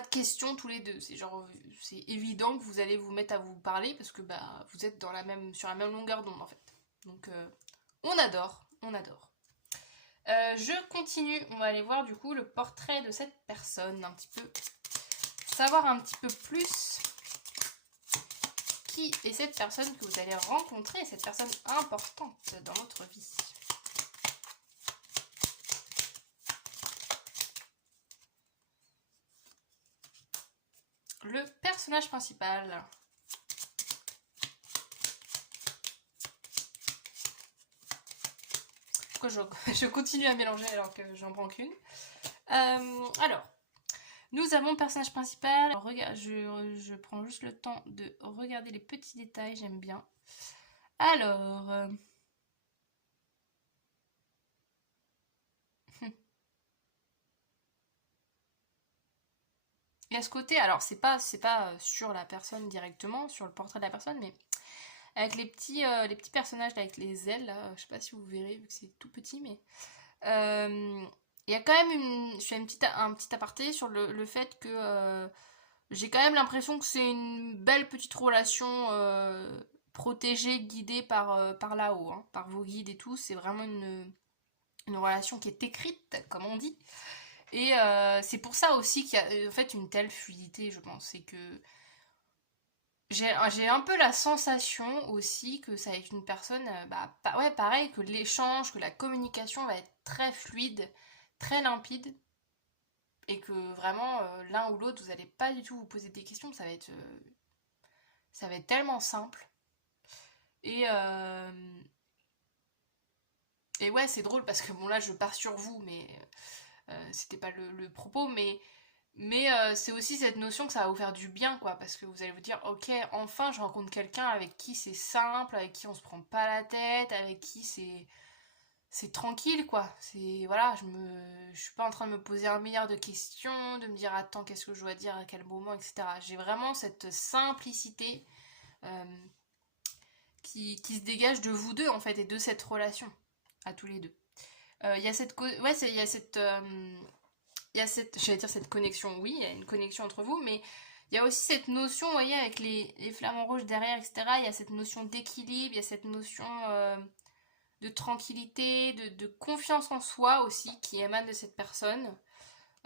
de questions tous les deux. C'est genre, c'est évident que vous allez vous mettre à vous parler parce que bah, vous êtes sur la même longueur d'onde en fait. Donc on adore, on adore. Je continue, on va aller voir du coup le portrait de cette personne un petit peu. Savoir un petit peu plus qui est cette personne que vous allez rencontrer, cette personne importante dans votre vie. Le personnage principal. Pourquoi je continue à mélanger alors que j'en prends qu'une. Alors, nous avons le personnage principal. Regarde, je prends juste le temps de regarder les petits détails, j'aime bien. Alors... Il y a ce côté, alors c'est pas sur la personne directement, sur le portrait de la personne, mais avec les petits personnages là, avec les ailes, là, je sais pas si vous verrez vu que c'est tout petit, mais il y a quand même je fais un petit aparté sur le fait que j'ai quand même l'impression que c'est une belle petite relation protégée, guidée par là-haut, hein, par vos guides et tout. C'est vraiment une relation qui est écrite, comme on dit. Et c'est pour ça aussi qu'il y a en fait une telle fluidité, je pense. C'est que j'ai un peu la sensation aussi que ça va être une personne, ouais, pareil, que l'échange, que la communication va être très fluide, très limpide, et que vraiment l'un ou l'autre, vous n'allez pas du tout vous poser des questions, ça va être tellement simple. Et, euh, et ouais, c'est drôle parce que bon là je pars sur vous, mais c'était pas le propos, mais c'est aussi cette notion que ça va vous faire du bien, quoi, parce que vous allez vous dire, ok, enfin je rencontre quelqu'un avec qui c'est simple, avec qui on se prend pas la tête, avec qui c'est tranquille, quoi. C'est, voilà, je suis pas en train de me poser un milliard de questions, de me dire, attends, qu'est-ce que je dois dire, à quel moment, etc. J'ai vraiment cette simplicité euh, qui se dégage de vous deux, en fait, et de cette relation, à tous les deux. Il y a ouais, il y a j'allais dire cette connexion, oui, il y a une connexion entre vous, mais il y a aussi cette notion, vous voyez, avec les flamants rouges derrière, etc. Il y a cette notion d'équilibre, il y a cette notion de tranquillité, de confiance en soi aussi qui émane de cette personne.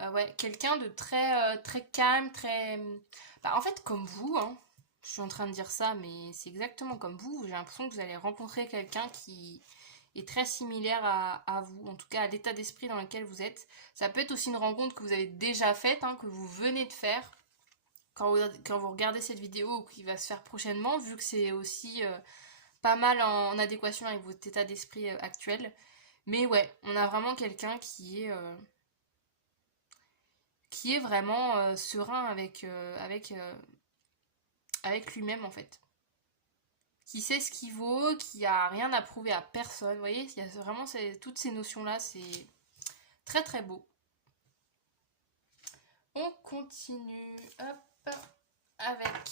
Ouais, quelqu'un de très calme, très... Bah, en fait, comme vous, hein. Je suis en train de dire ça, mais c'est exactement comme vous. J'ai l'impression que vous allez rencontrer quelqu'un qui est très similaire à vous, en tout cas à l'état d'esprit dans lequel vous êtes. Ça peut être aussi une rencontre que vous avez déjà faite, hein, que vous venez de faire quand vous regardez cette vidéo ou qui va se faire prochainement, vu que c'est aussi pas mal en adéquation avec votre état d'esprit actuel. Mais ouais, on a vraiment quelqu'un qui est vraiment serein avec lui-même en fait. qui sait ce qu'il vaut, qui a rien à prouver à personne. Vous voyez, il y a vraiment toutes ces notions-là, c'est très très beau. On continue, hop, avec...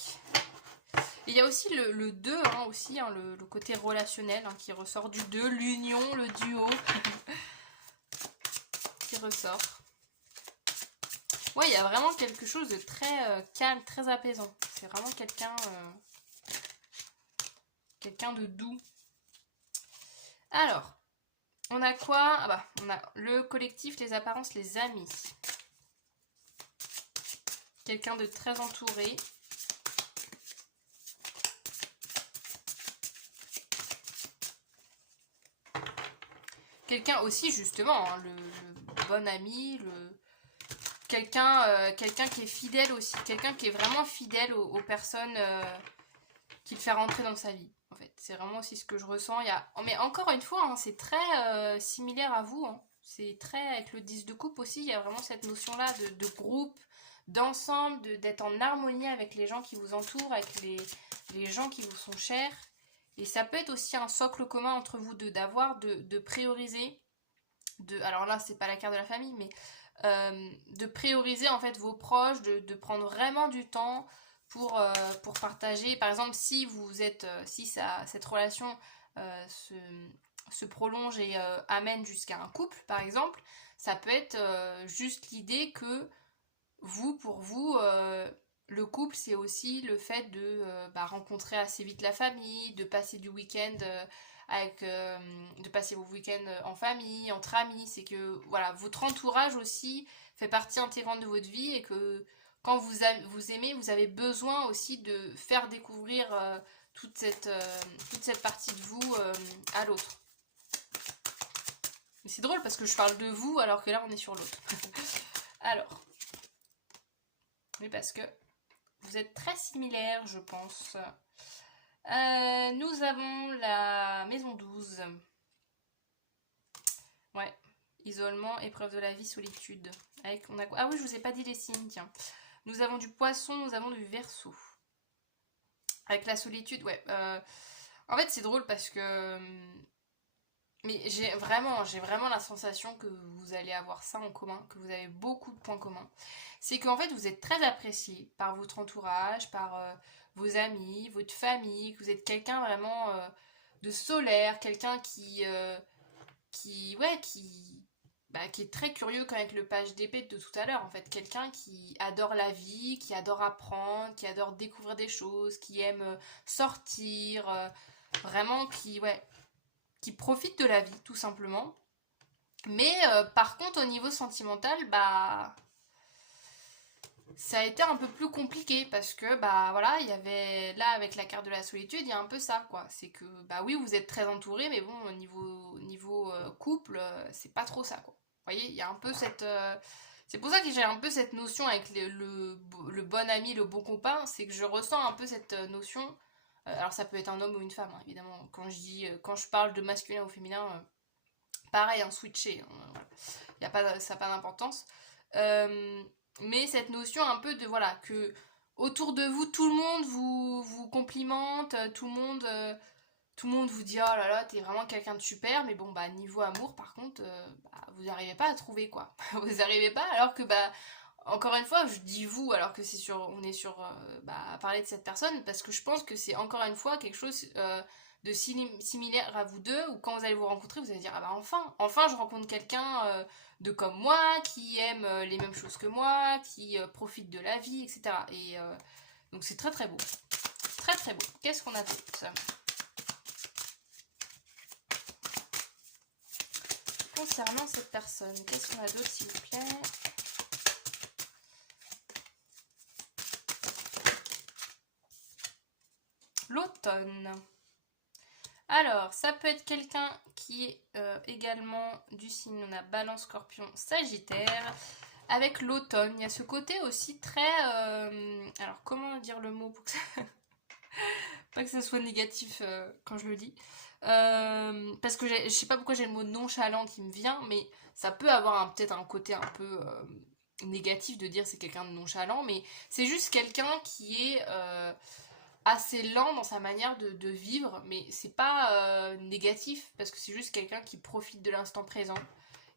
Et il y a aussi le 2, hein, aussi, hein, le côté relationnel hein, qui ressort du 2, l'union, le duo, qui ressort. Ouais, il y a vraiment quelque chose de très calme, très apaisant. C'est vraiment quelqu'un de doux. Alors, on a quoi? Ah bah, on a le collectif, les apparences, les amis. Quelqu'un de très entouré. Quelqu'un aussi, justement, hein, le bon ami, quelqu'un qui est fidèle aussi. Quelqu'un qui est vraiment fidèle aux personnes qu'il fait rentrer dans sa vie. En fait, c'est vraiment aussi ce que je ressens. Mais encore une fois, hein, c'est très similaire à vous. Hein. C'est très, avec le 10 de coupe aussi, il y a vraiment cette notion-là de groupe, d'ensemble, d'être en harmonie avec les gens qui vous entourent, avec les gens qui vous sont chers. Et ça peut être aussi un socle commun entre vous deux, de prioriser, alors là, c'est pas la carte de la famille, mais de prioriser en fait vos proches, de prendre vraiment du temps pour partager. Par exemple, si vous êtes, cette relation se prolonge et amène jusqu'à un couple, par exemple, ça peut être juste l'idée que pour vous, le couple, c'est aussi le fait de rencontrer assez vite la famille, de passer du week-end de passer vos week-ends en famille, entre amis. C'est que voilà, votre entourage aussi fait partie intégrante de votre vie et que quand vous aimez, vous avez besoin aussi de faire découvrir toute cette partie de vous à l'autre. Mais c'est drôle parce que je parle de vous alors que là on est sur l'autre. Alors. Oui, parce que vous êtes très similaires, je pense. Nous avons la maison 12. Ouais. Isolement, épreuve de la vie, solitude. Ah oui, je vous ai pas dit les signes, tiens. Nous avons du poisson, nous avons du verseau. Avec la solitude, ouais. En fait, c'est drôle parce que... Mais j'ai vraiment la sensation que vous allez avoir ça en commun, que vous avez beaucoup de points communs. C'est qu'en fait, vous êtes très apprécié par votre entourage, par vos amis, votre famille, que vous êtes quelqu'un vraiment de solaire, quelqu'un qui est très curieux comme avec le page d'épée de tout à l'heure, en fait. Quelqu'un qui adore la vie, qui adore apprendre, qui adore découvrir des choses, qui aime sortir, vraiment qui profite de la vie, tout simplement. Mais par contre, au niveau sentimental, ça a été un peu plus compliqué parce que, voilà, il y avait, là, avec la carte de la solitude, il y a un peu ça, quoi. C'est que, oui, vous êtes très entouré, mais bon, au niveau couple, c'est pas trop ça, quoi. Vous voyez, il y a un peu c'est pour ça que j'ai un peu cette notion avec le bon ami, le bon copain, c'est que je ressens un peu cette notion. Alors ça peut être un homme ou une femme, hein, évidemment. Quand je parle de masculin ou féminin, pareil, switché. Hein, voilà. Ça n'a pas d'importance. Mais cette notion un peu de voilà que autour de vous, tout le monde vous complimente, tout le monde vous dit oh là là, t'es vraiment quelqu'un de super. Mais bon niveau amour, par contre, vous n'arrivez pas à trouver quoi. Vous n'arrivez pas alors que encore une fois, je dis vous alors que on est sur à parler de cette personne parce que je pense que c'est encore une fois quelque chose de similaire à vous deux où quand vous allez vous rencontrer, vous allez dire ah enfin je rencontre quelqu'un de comme moi qui aime les mêmes choses que moi, qui profite de la vie, etc. Et donc c'est très très beau, très très beau. Qu'est-ce qu'on a d'autre concernant cette personne? Qu'est-ce qu'on a d'autre s'il vous plaît? L'automne. Alors, ça peut être quelqu'un qui est également du signe, on a Balance, Scorpion, Sagittaire. Avec l'automne, il y a ce côté aussi très... alors, comment dire le mot pour que ça... pas que ça soit négatif quand je le dis. Parce que je sais pas pourquoi j'ai le mot nonchalant qui me vient, mais ça peut avoir peut-être un côté un peu négatif de dire c'est quelqu'un de nonchalant, mais c'est juste quelqu'un qui est... assez lent dans sa manière de vivre, mais c'est pas négatif, parce que c'est juste quelqu'un qui profite de l'instant présent.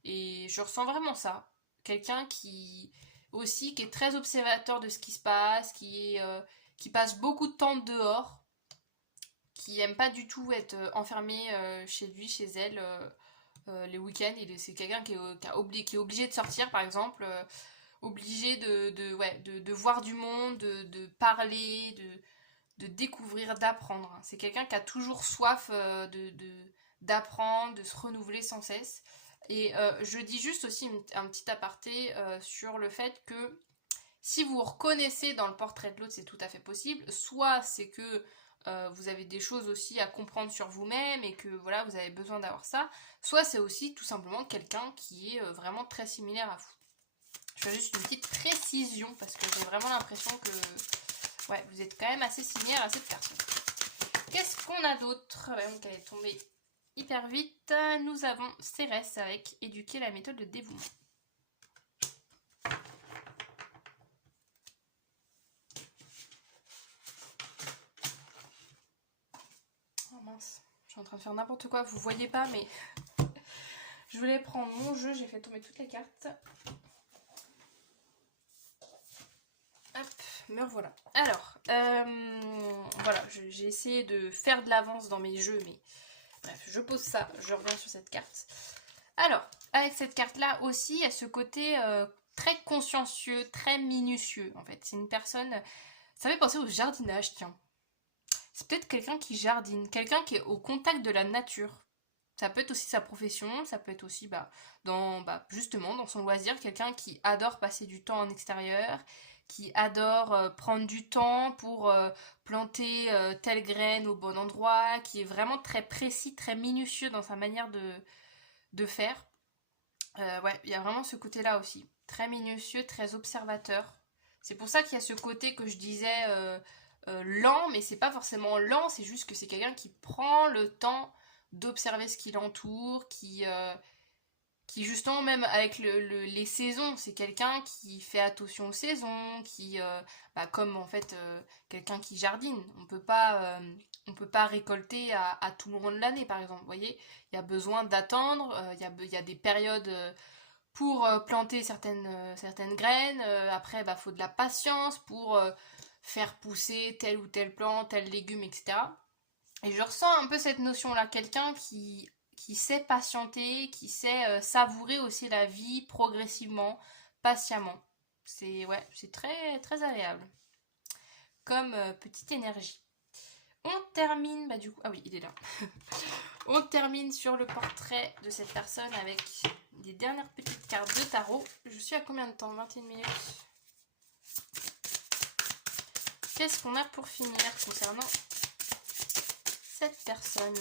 Et je ressens vraiment ça. Quelqu'un qui aussi qui est très observateur de ce qui se passe, qui passe beaucoup de temps dehors, qui aime pas du tout être enfermé chez lui, chez elle les week-ends. C'est quelqu'un qui est obligé de sortir, par exemple, obligé ouais, de voir du monde, de parler, de découvrir, d'apprendre. C'est quelqu'un qui a toujours soif d'apprendre, de se renouveler sans cesse. Et je dis juste aussi un petit aparté sur le fait que si vous reconnaissez dans le portrait de l'autre, c'est tout à fait possible. Soit c'est que vous avez des choses aussi à comprendre sur vous-même et que voilà, vous avez besoin d'avoir ça. Soit c'est aussi tout simplement quelqu'un qui est vraiment très similaire à vous. Je fais juste une petite précision parce que j'ai vraiment l'impression que ouais, vous êtes quand même assez similaire à cette personne. Qu'est-ce qu'on a d'autre? Donc elle est tombée hyper vite. Nous avons Cérès avec éduquer la méthode de dévouement. Oh mince, je suis en train de faire n'importe quoi, vous voyez pas, mais je voulais prendre mon jeu, j'ai fait tomber toutes les cartes. Hop, me revoilà. Alors, voilà, j'ai essayé de faire de l'avance dans mes jeux, mais bref, je pose ça, je reviens sur cette carte. Alors, avec cette carte-là aussi, il y a ce côté très consciencieux, très minutieux, en fait. C'est une personne... Ça fait penser au jardinage, tiens. C'est peut-être quelqu'un qui jardine, quelqu'un qui est au contact de la nature. Ça peut être aussi sa profession, ça peut être aussi justement dans son loisir, quelqu'un qui adore passer du temps en extérieur, qui adore prendre du temps pour planter telle graine au bon endroit, qui est vraiment très précis, très minutieux dans sa manière de faire. Ouais, il y a vraiment ce côté-là aussi. Très minutieux, très observateur. C'est pour ça qu'il y a ce côté que je disais lent, mais c'est pas forcément lent, c'est juste que c'est quelqu'un qui prend le temps d'observer ce qui l'entoure, qui justement même avec les saisons, c'est quelqu'un qui fait attention aux saisons, comme en fait quelqu'un qui jardine. On peut pas récolter à tout moment de l'année par exemple. Vous voyez, il y a besoin d'attendre, il y a des périodes pour planter certaines graines. Après, faut de la patience pour faire pousser telle ou telle plante, tel légume, etc. Et je ressens un peu cette notion-là, quelqu'un qui sait patienter, qui sait savourer aussi la vie progressivement, patiemment. C'est très, très agréable comme petite énergie. On termine, du coup, ah oui, il est là. On termine sur le portrait de cette personne avec des dernières petites cartes de tarot. Je suis à combien de temps? 21 minutes. Qu'est-ce qu'on a pour finir concernant cette personne?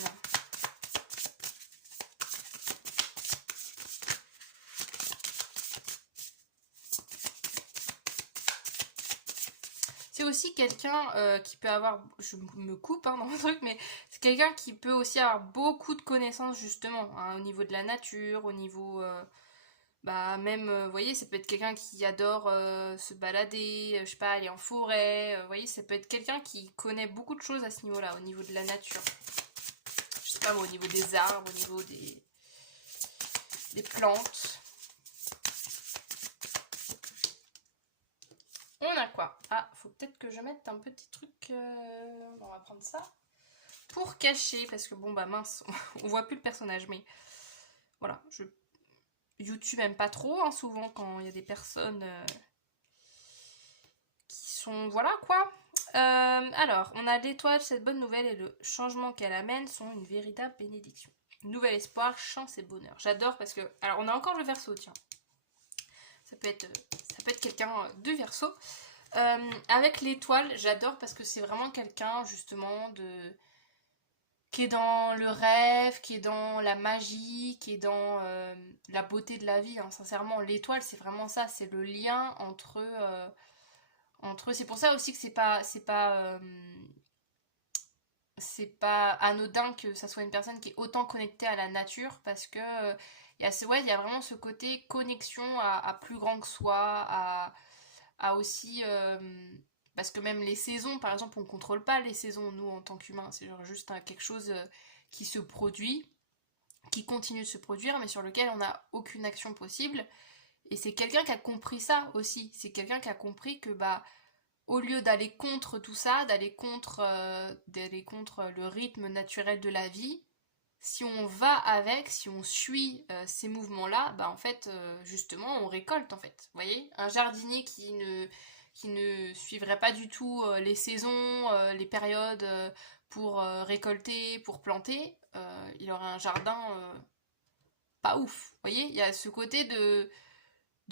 C'est aussi quelqu'un qui peut avoir, je me coupe dans mon truc, mais c'est quelqu'un qui peut aussi avoir beaucoup de connaissances justement, hein, au niveau de la nature, au niveau, même, vous voyez, ça peut être quelqu'un qui adore se balader, je sais pas, aller en forêt, vous voyez, ça peut être quelqu'un qui connaît beaucoup de choses à ce niveau-là, au niveau de la nature. Je sais pas, au niveau des arbres, au niveau des plantes. On a quoi? Ah, faut peut-être que je mette un petit truc. On va prendre ça. Pour cacher, parce que mince, on voit plus le personnage, mais voilà, YouTube aime pas trop, hein, souvent quand il y a des personnes qui sont. Voilà quoi. Alors, on a l'étoile, cette bonne nouvelle et le changement qu'elle amène sont une véritable bénédiction. Nouvel espoir, chance et bonheur. J'adore parce que. Alors, on a encore le Verseau, tiens. Ça peut être quelqu'un de Verseau. Avec l'étoile, j'adore parce que c'est vraiment quelqu'un justement qui est dans le rêve, qui est dans la magie, qui est dans la beauté de la vie. Hein. Sincèrement, l'étoile, c'est vraiment ça, c'est le lien entre eux. C'est pour ça aussi que c'est pas anodin que ça soit une personne qui est autant connectée à la nature parce que il y a vraiment ce côté connexion à plus grand que soi, à aussi Parce que même les saisons, par exemple, on contrôle pas les saisons, nous, en tant qu'humains. C'est genre juste quelque chose qui se produit, qui continue de se produire, mais sur lequel on n'a aucune action possible. Et c'est quelqu'un qui a compris ça aussi. C'est quelqu'un qui a compris que, bah, au lieu d'aller contre tout ça, d'aller contre le rythme naturel de la vie, si on va avec, si on suit ces mouvements-là, bah en fait, justement, on récolte en fait. Vous voyez, un jardinier qui ne suivrait pas du tout les saisons, les périodes pour récolter, pour planter, il aurait un jardin pas ouf. Vous voyez, il y a ce côté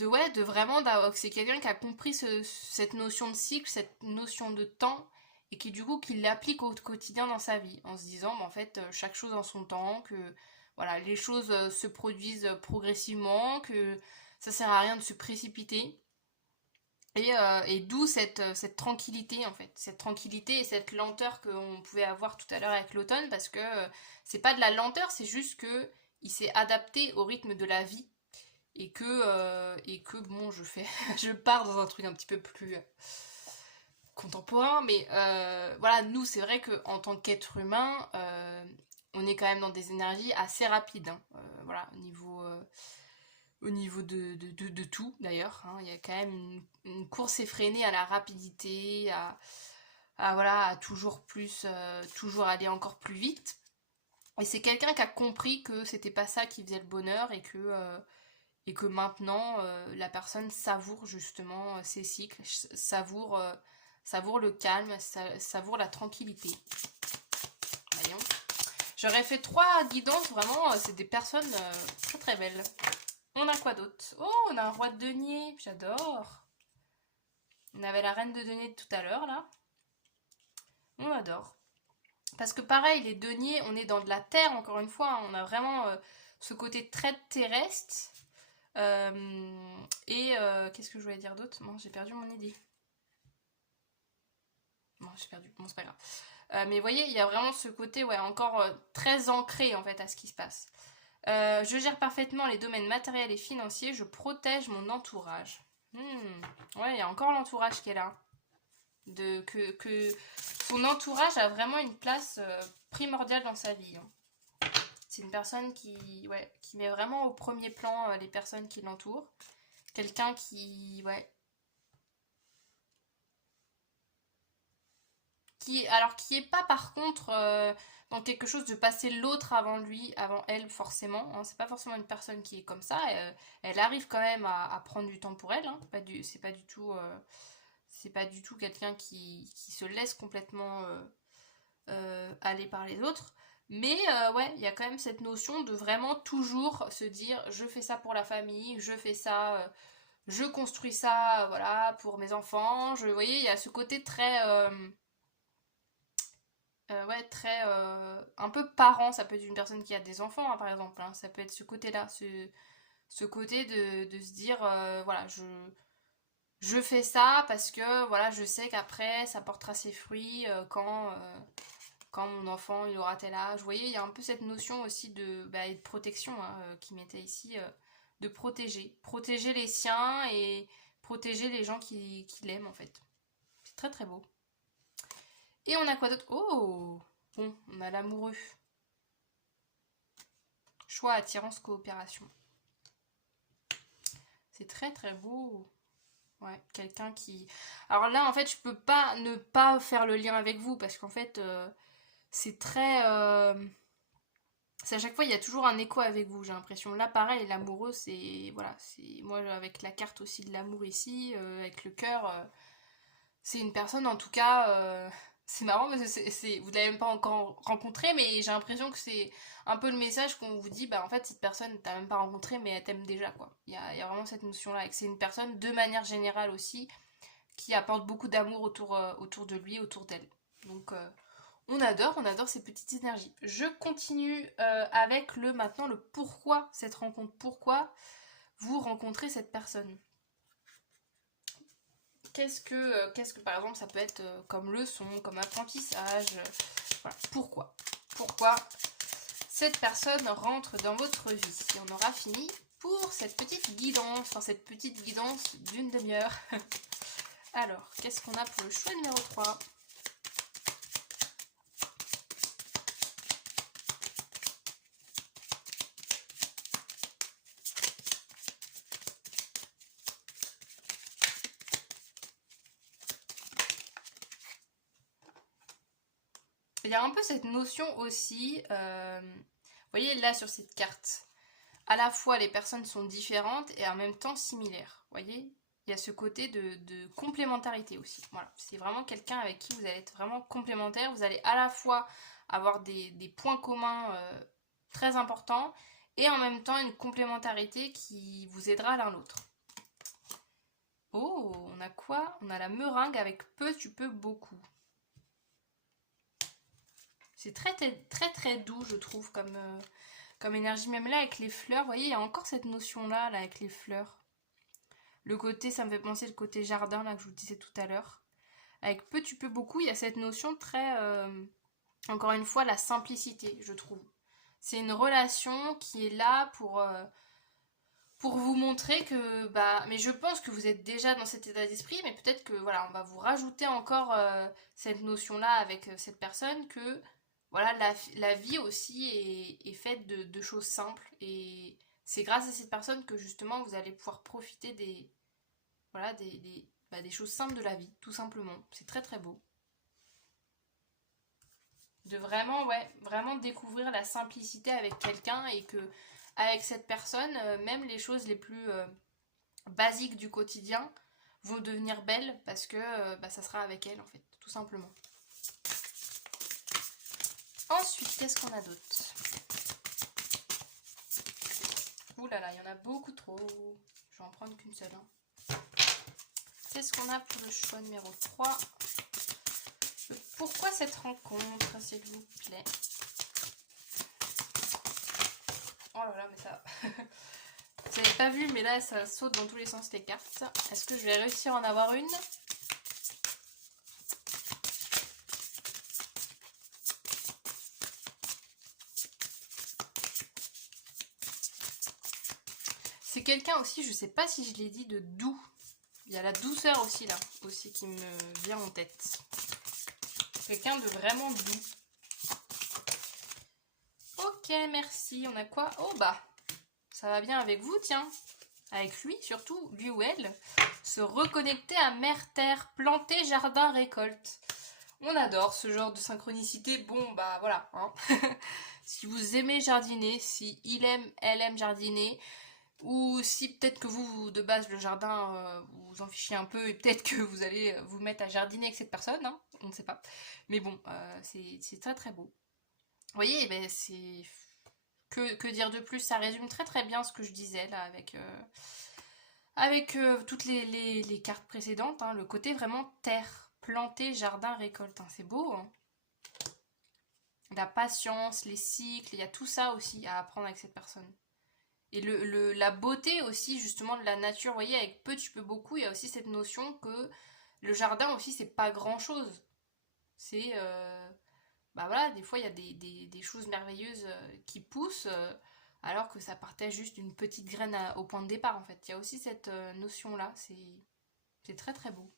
ouais, de vraiment, c'est quelqu'un qui a compris cette notion de cycle, cette notion de temps, et qui du coup, qui l'applique au quotidien dans sa vie, en se disant, bah, en fait, chaque chose en son temps, que voilà, les choses se produisent progressivement, que ça sert à rien de se précipiter, et d'où cette tranquillité, en fait, cette tranquillité et cette lenteur qu'on pouvait avoir tout à l'heure avec l'automne, parce que c'est pas de la lenteur, c'est juste que il s'est adapté au rythme de la vie, et que bon, je pars dans un truc un petit peu plus contemporain, mais voilà, nous c'est vrai qu'en tant qu'être humain, on est quand même dans des énergies assez rapides, hein. Voilà, au niveau de tout d'ailleurs, hein. Il y a quand même une course effrénée à la rapidité, voilà, à toujours plus, toujours aller encore plus vite. Et c'est quelqu'un qui a compris que c'était pas ça qui faisait le bonheur, et que maintenant la personne savoure justement ses cycles, savoure le calme, savoure la tranquillité. Voyons. J'aurais fait 3 guidances, vraiment, c'est des personnes très très belles. On a quoi d'autre? Oh, on a un roi de denier, j'adore. On avait la reine de denier tout à l'heure, là. On adore. Parce que pareil, les deniers, on est dans de la terre, encore une fois, hein. On a vraiment ce côté très terrestre. Qu'est-ce que je voulais dire d'autre? Bon, j'ai perdu mon idée. Bon, j'ai perdu. Bon, c'est pas grave. Mais vous voyez, il y a vraiment ce côté, ouais, encore très ancré en fait à ce qui se passe. Je gère parfaitement les domaines matériels et financiers. Je protège mon entourage. Ouais, il y a encore l'entourage qui est là. Que son entourage a vraiment une place primordiale dans sa vie, hein. C'est une personne qui met vraiment au premier plan les personnes qui l'entourent. Quelqu'un qui qui est pas par contre dans quelque chose de passer l'autre avant lui, avant elle forcément, hein. C'est pas forcément une personne qui est comme ça. Elle arrive quand même à prendre du temps pour elle, hein. C'est pas du tout quelqu'un qui se laisse complètement aller par les autres. Mais ouais, il y a quand même cette notion de vraiment toujours se dire je fais ça pour la famille, je fais ça, je construis ça, voilà, pour mes enfants. Vous voyez, il y a ce côté très, ouais, très, un peu parent. Ça peut être une personne qui a des enfants, hein, par exemple, hein. Ça peut être ce côté-là, ce côté de se dire, voilà, je fais ça parce que voilà, je sais qu'après ça portera ses fruits quand mon enfant il aura tel âge. Vous voyez, il y a un peu cette notion aussi et de protection, hein, qui m'était ici, de protéger. Protéger les siens et protéger les gens qui l'aiment en fait. C'est très très beau. Et on a quoi d'autre? Oh, bon, on a l'amoureux. Choix, attirance, coopération. C'est très très beau. Ouais, quelqu'un qui... Alors là, en fait, je peux pas ne pas faire le lien avec vous, parce qu'en fait, c'est très... c'est à chaque fois, il y a toujours un écho avec vous, j'ai l'impression. Là, pareil, l'amoureux, c'est... Voilà, c'est... Moi, avec la carte aussi de l'amour ici, avec le cœur, c'est une personne, en tout cas... c'est marrant, parce que vous l'avez même pas encore rencontré, mais j'ai l'impression que c'est un peu le message qu'on vous dit, bah en fait, cette personne, t'as même pas rencontré, mais elle t'aime déjà, quoi. Il y a vraiment cette notion-là, et que c'est une personne, de manière générale aussi, qui apporte beaucoup d'amour autour de lui, autour d'elle. Donc, on adore ces petites énergies. Je continue avec maintenant le pourquoi cette rencontre. Pourquoi vous rencontrez cette personne. Qu'est-ce que par exemple ça peut être comme leçon, comme apprentissage, voilà. Pourquoi cette personne rentre dans votre vie. Et on aura fini pour cette petite guidance, enfin cette petite guidance d'une demi-heure. Alors, qu'est-ce qu'on a pour le choix numéro 3? Il y a un peu cette notion aussi, vous voyez là sur cette carte, à la fois les personnes sont différentes et en même temps similaires. Vous voyez, il y a ce côté de complémentarité aussi. Voilà, c'est vraiment quelqu'un avec qui vous allez être vraiment complémentaire. Vous allez à la fois avoir des points communs très importants et en même temps une complémentarité qui vous aidera l'un l'autre. Oh, on a quoi? On a la meringue avec peu, tu peux, beaucoup. C'est très, très très doux, je trouve, comme énergie. Même là, avec les fleurs, vous voyez, il y a encore cette notion-là, là, avec les fleurs. Le côté, ça me fait penser le côté jardin, là, que je vous disais tout à l'heure. Avec peu, tu peux, beaucoup, il y a cette notion très... encore une fois, la simplicité, je trouve. C'est une relation qui est là pour vous montrer que... Bah, mais je pense que vous êtes déjà dans cet état d'esprit, mais peut-être que, voilà, on va vous rajouter encore cette notion-là avec cette personne que... Voilà, la vie aussi est faite de choses simples et c'est grâce à cette personne que justement vous allez pouvoir profiter voilà, des choses simples de la vie, tout simplement. C'est très très beau. De vraiment, ouais, vraiment découvrir la simplicité avec quelqu'un et que avec cette personne, même les choses les plus basiques du quotidien vont devenir belles parce que bah, ça sera avec elle en fait, tout simplement. Ensuite, qu'est-ce qu'on a d'autre? Ouh là là, il y en a beaucoup trop. Je vais en prendre qu'une seule. Hein. Qu'est-ce qu'on a pour le choix numéro 3? Pourquoi cette rencontre, s'il vous plaît? Oh là là, mais ça... Vous n'avez pas vu, mais là, ça saute dans tous les sens les cartes. Est-ce que je vais réussir à en avoir une? C'est quelqu'un aussi, je sais pas si je l'ai dit, de doux. Il y a la douceur aussi là, aussi qui me vient en tête. Quelqu'un de vraiment doux. Ok, merci. On a quoi? Oh bah, ça va bien avec vous, tiens. Avec lui surtout, lui ou elle. Se reconnecter à mère terre, planter, jardin, récolte. On adore ce genre de synchronicité. Bon bah voilà. Hein. Si vous aimez jardiner, si il aime, elle aime jardiner, ou si peut-être que vous, de base, le jardin, vous en fichez un peu et peut-être que vous allez vous mettre à jardiner avec cette personne, hein, on ne sait pas. Mais bon, c'est très très beau. Vous voyez, ben, c'est... Que dire de plus? Ça résume très très bien ce que je disais là avec toutes les cartes précédentes. Hein, le côté vraiment terre, planter, jardin, récolte. Hein, c'est beau. Hein. La patience, les cycles, il y a tout ça aussi à apprendre avec cette personne. Et la beauté aussi justement de la nature, vous voyez, avec peu tu peux beaucoup, il y a aussi cette notion que le jardin aussi c'est pas grand chose. C'est, bah voilà, des fois il y a des choses merveilleuses qui poussent alors que ça partait juste d'une petite graine au point de départ en fait. Il y a aussi cette notion là, c'est très très beau.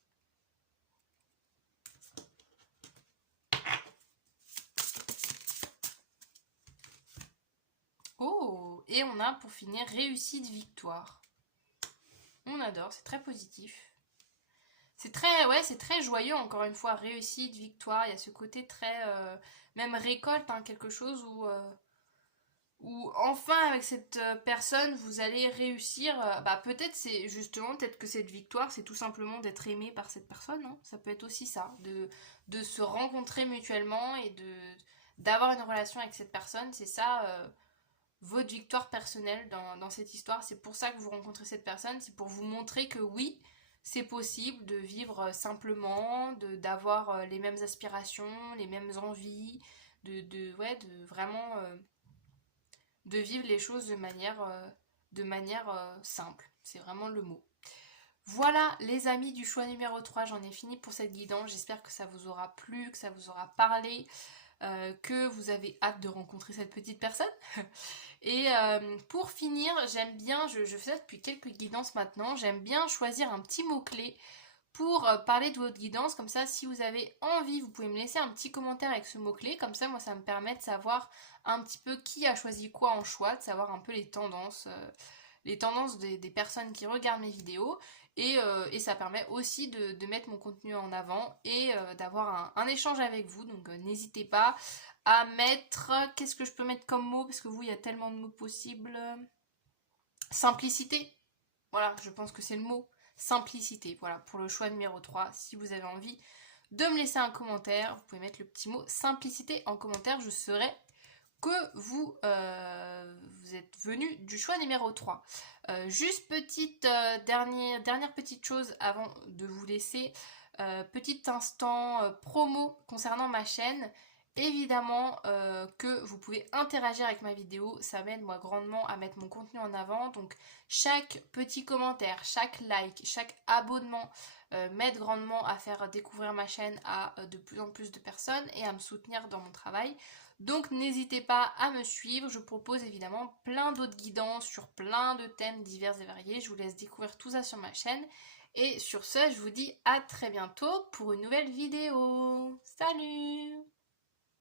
Oh, et on a pour finir réussite victoire. On adore, c'est très positif. C'est très, ouais, c'est très joyeux, encore une fois, réussite, victoire, il y a ce côté très, même récolte, hein, quelque chose où enfin avec cette personne vous allez réussir, bah peut-être c'est justement, peut-être que cette victoire c'est tout simplement d'être aimé par cette personne, hein. Ça peut être aussi ça, de se rencontrer mutuellement et d'avoir une relation avec cette personne, c'est ça votre victoire personnelle dans cette histoire. C'est pour ça que vous rencontrez cette personne, c'est pour vous montrer que oui, c'est possible de vivre simplement, d'avoir les mêmes aspirations, les mêmes envies, ouais, de vraiment de vivre les choses de manière simple. C'est vraiment le mot. Voilà les amis du choix numéro 3, j'en ai fini pour cette guidance. J'espère que ça vous aura plu, que ça vous aura parlé, que vous avez hâte de rencontrer cette petite personne. Et pour finir, j'aime bien, je fais ça depuis quelques guidances maintenant, j'aime bien choisir un petit mot-clé pour parler de votre guidance. Comme ça, si vous avez envie, vous pouvez me laisser un petit commentaire avec ce mot-clé. Comme ça, moi, ça me permet de savoir un petit peu qui a choisi quoi en choix, de savoir un peu les tendances des personnes qui regardent mes vidéos. Et ça permet aussi de mettre mon contenu en avant et d'avoir un échange avec vous. Donc n'hésitez pas à mettre... Qu'est-ce que je peux mettre comme mot? Parce que vous, il y a tellement de mots possibles. Simplicité. Voilà, je pense que c'est le mot. Simplicité. Voilà, pour le choix numéro 3. Si vous avez envie de me laisser un commentaire, vous pouvez mettre le petit mot simplicité en commentaire. Je serai que vous êtes venu du choix numéro 3. Juste dernière petite chose avant de vous laisser. Petit instant promo concernant ma chaîne. Évidemment que vous pouvez interagir avec ma vidéo, ça m'aide moi grandement à mettre mon contenu en avant. Donc chaque petit commentaire, chaque like, chaque abonnement m'aide grandement à faire découvrir ma chaîne à de plus en plus de personnes et à me soutenir dans mon travail. Donc n'hésitez pas à me suivre, je propose évidemment plein d'autres guidances sur plein de thèmes divers et variés. Je vous laisse découvrir tout ça sur ma chaîne. Et sur ce, je vous dis à très bientôt pour une nouvelle vidéo. Salut!